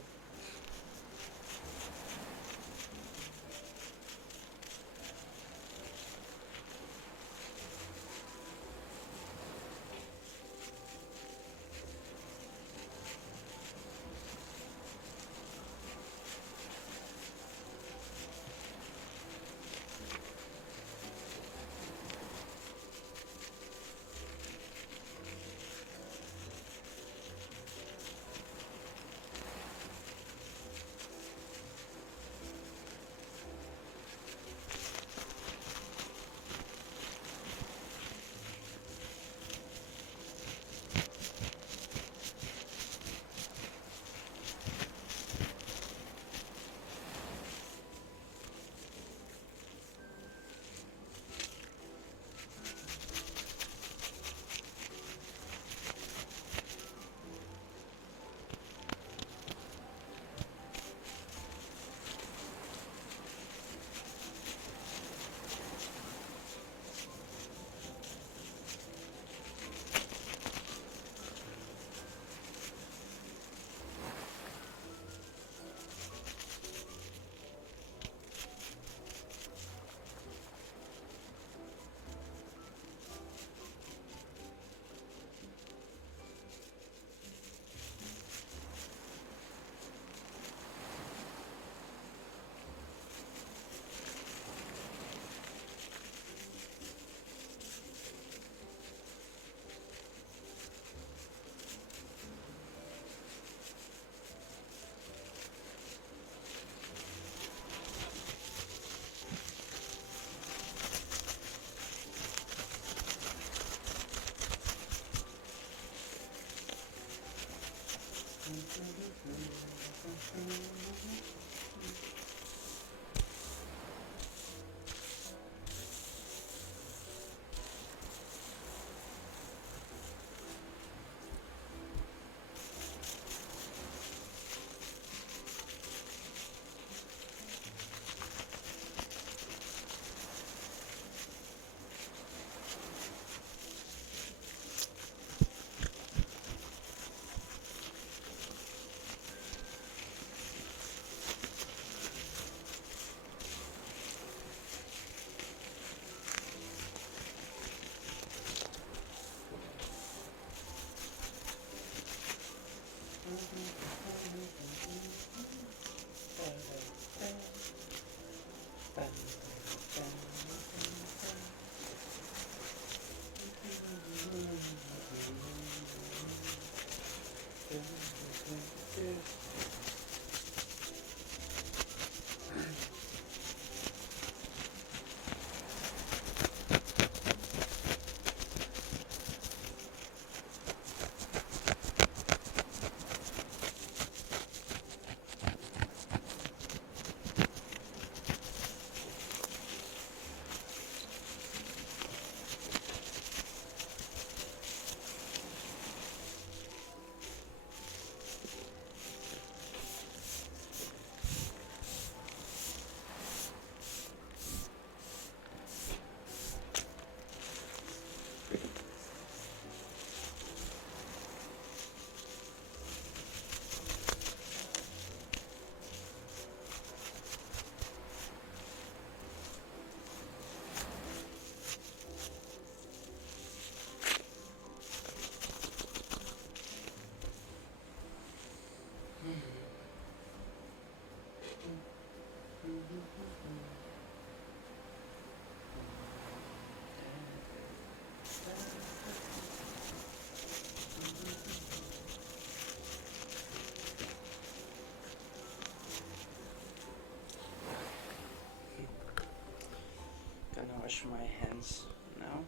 Gonna wash my hands now.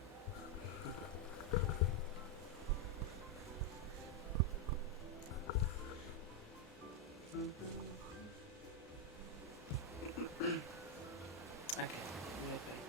Okay, be right back.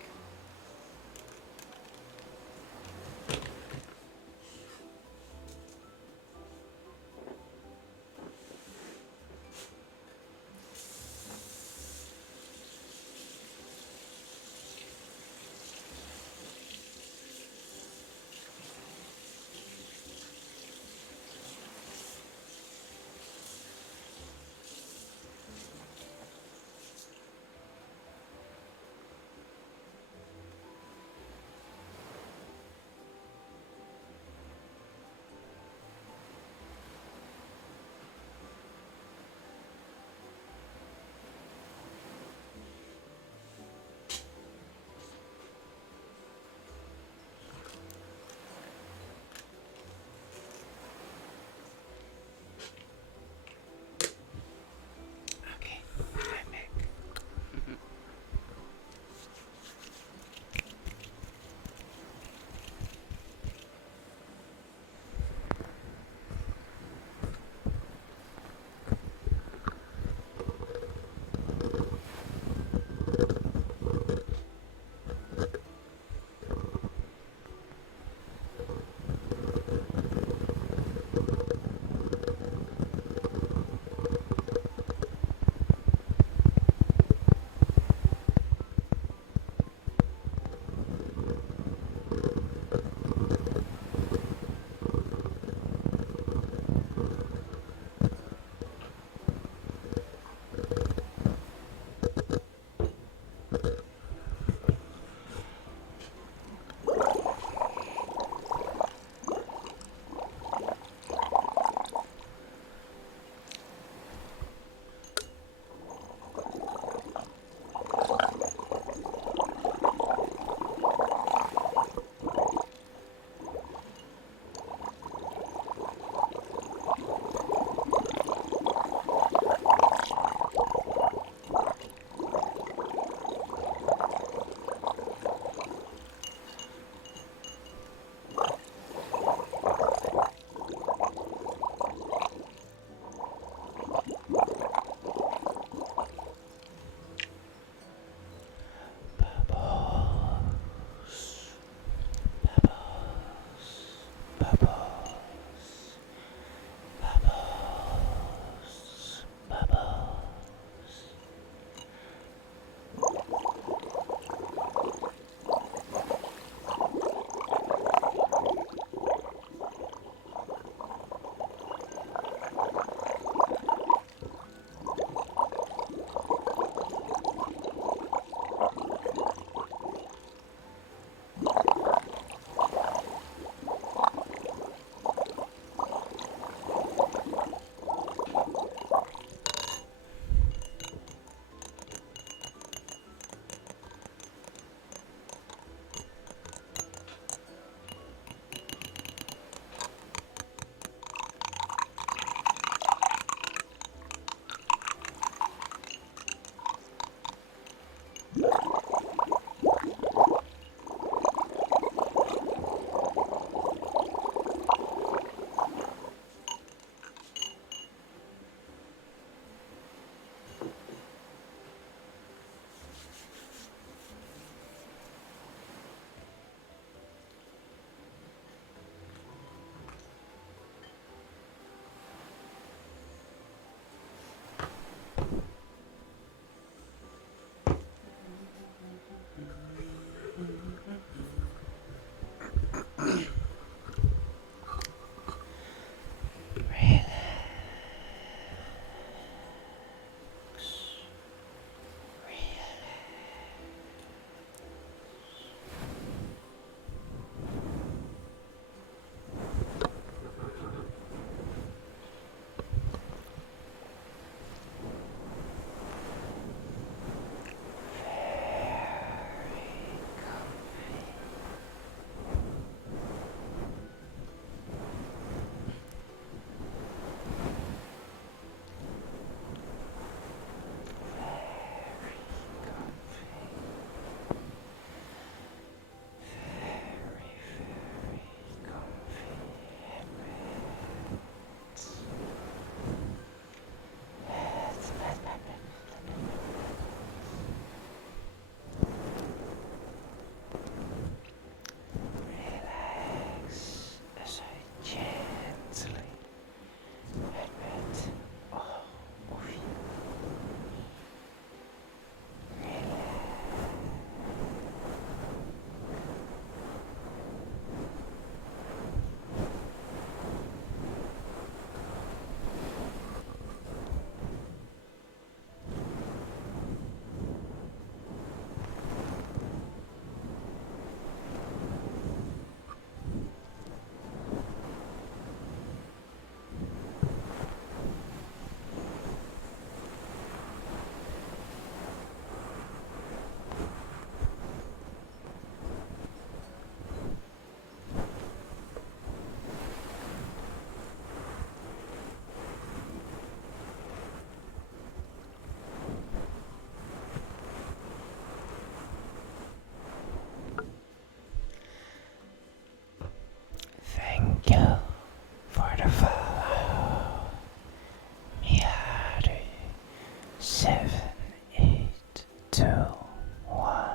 2, 1.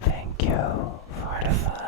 Thank you for the follow.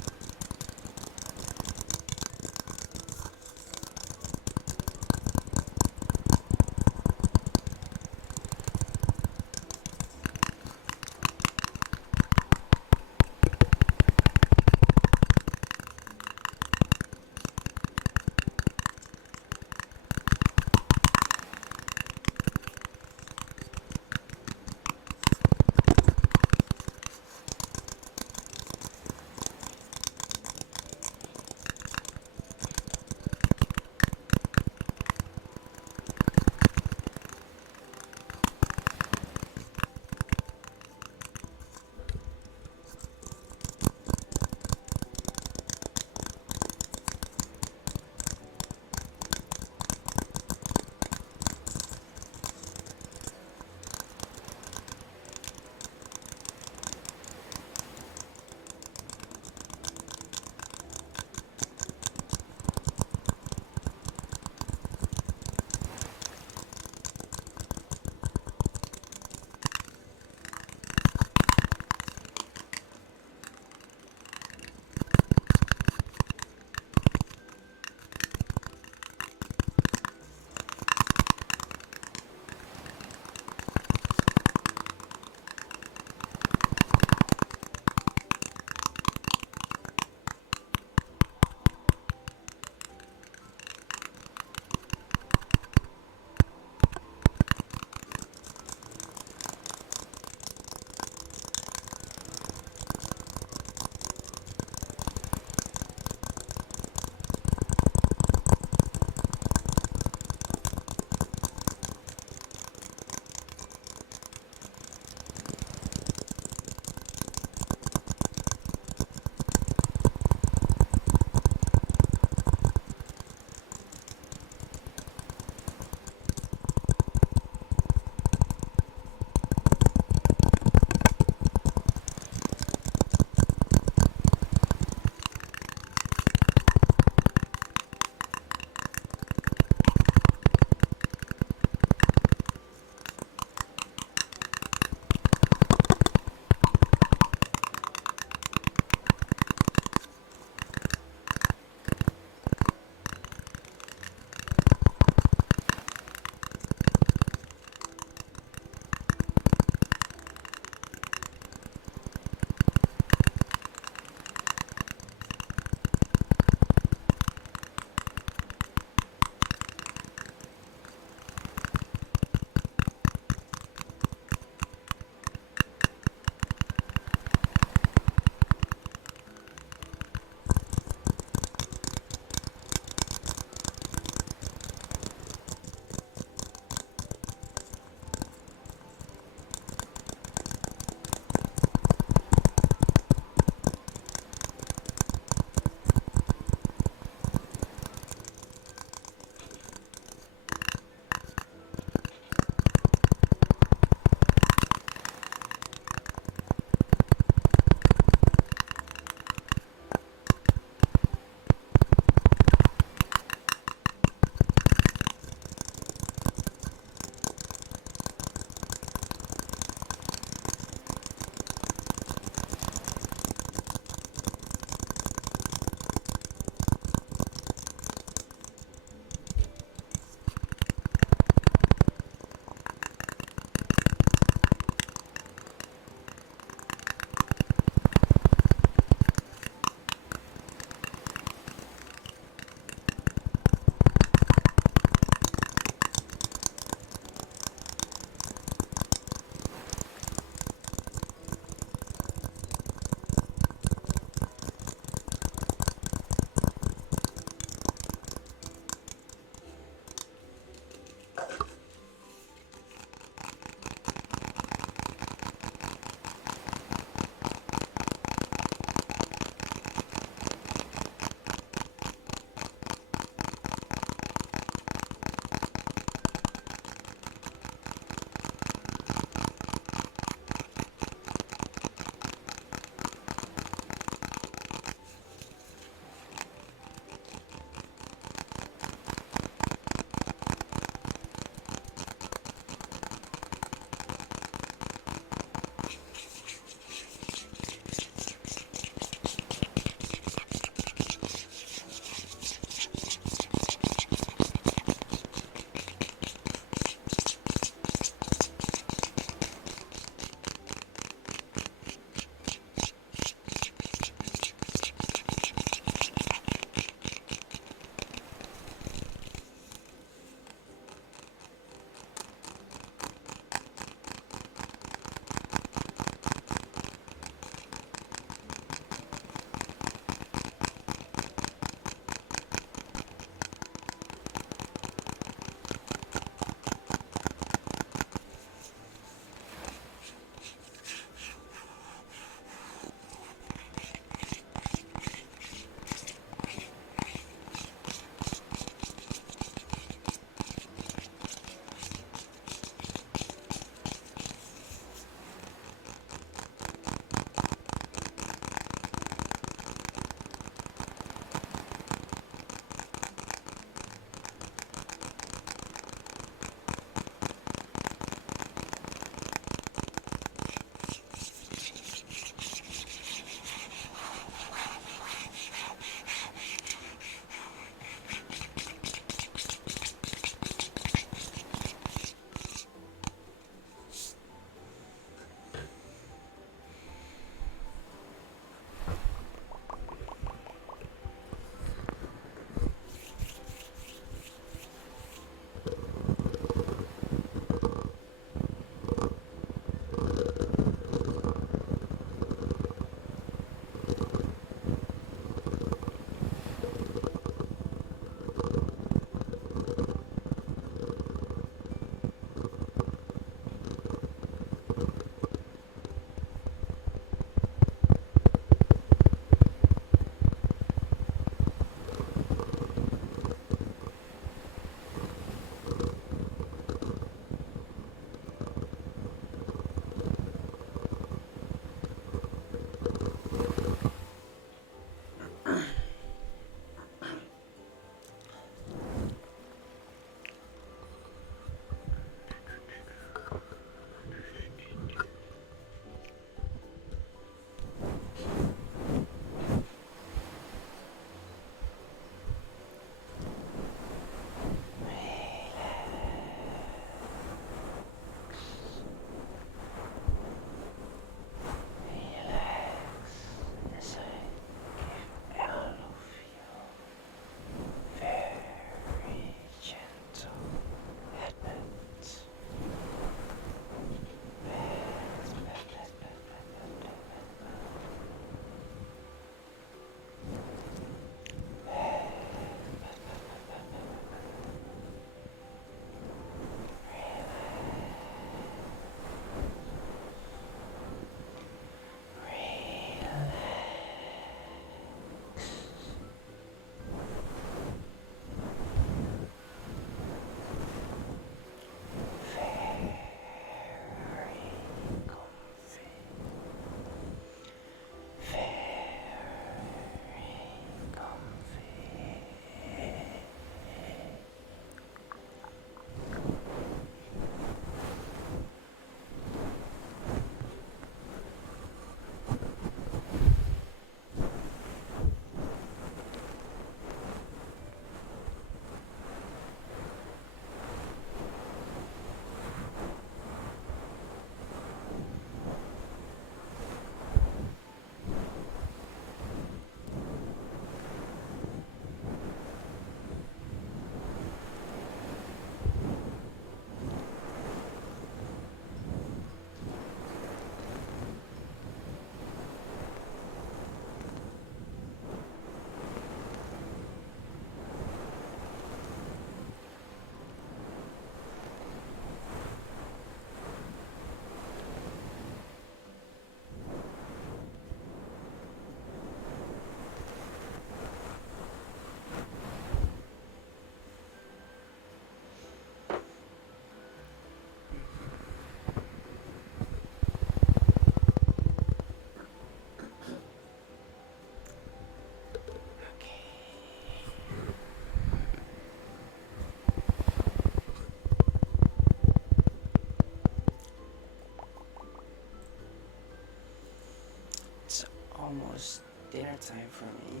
hard time for me.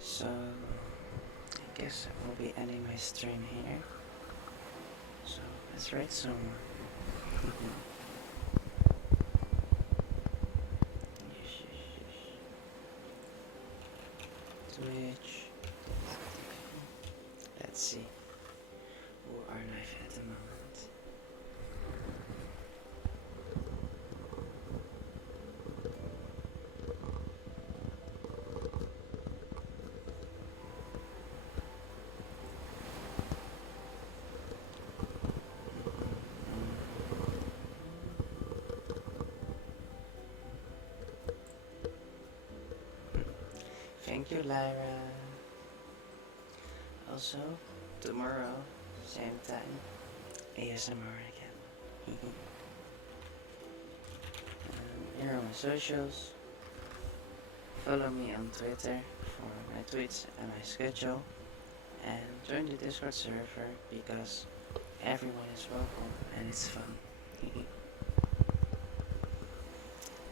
So I guess I will be ending my stream here. So let's write some more. Twitch. Let's see who are live at the moment. Thank you, Lyra. Also, tomorrow, same time, ASMR again. Here are my socials. Follow me on Twitter for my tweets and my schedule. And join the Discord server because everyone is welcome and it's fun.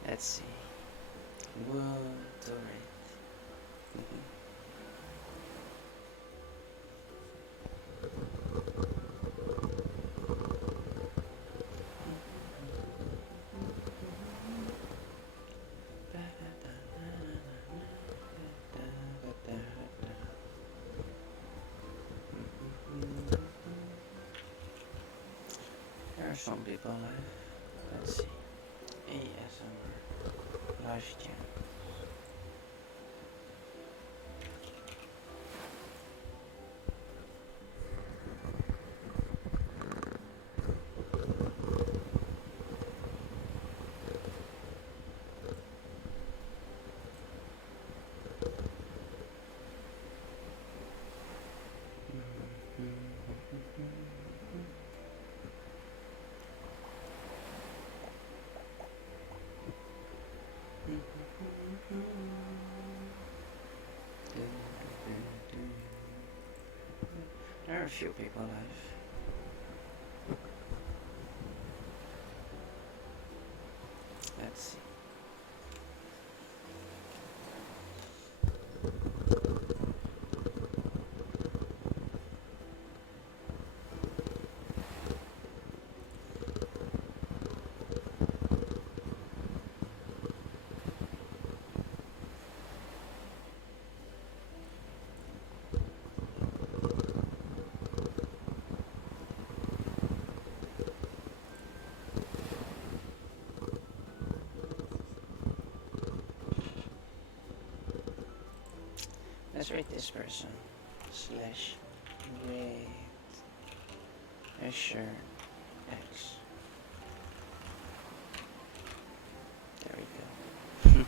Let's see. Whoa, do right. There are some people live. Let's see. ASMR live chat. There are a few people live. Let's see. Let's rate this person. Slash rate Asher X. There we go.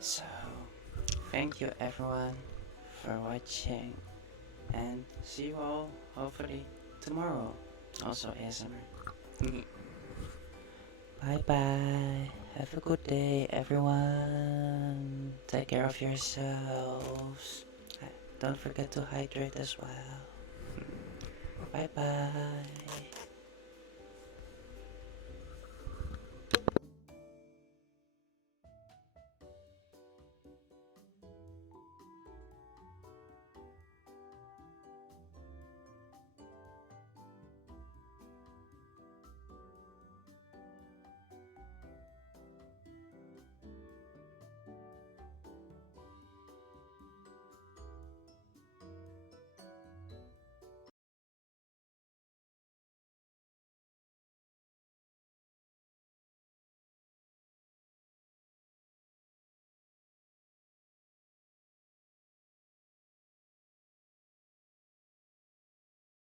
So, thank you everyone for watching and see you all hopefully tomorrow. Also ASMR. Bye bye. Have a good day, everyone. Take care of yourselves. Don't forget to hydrate as well. Bye bye.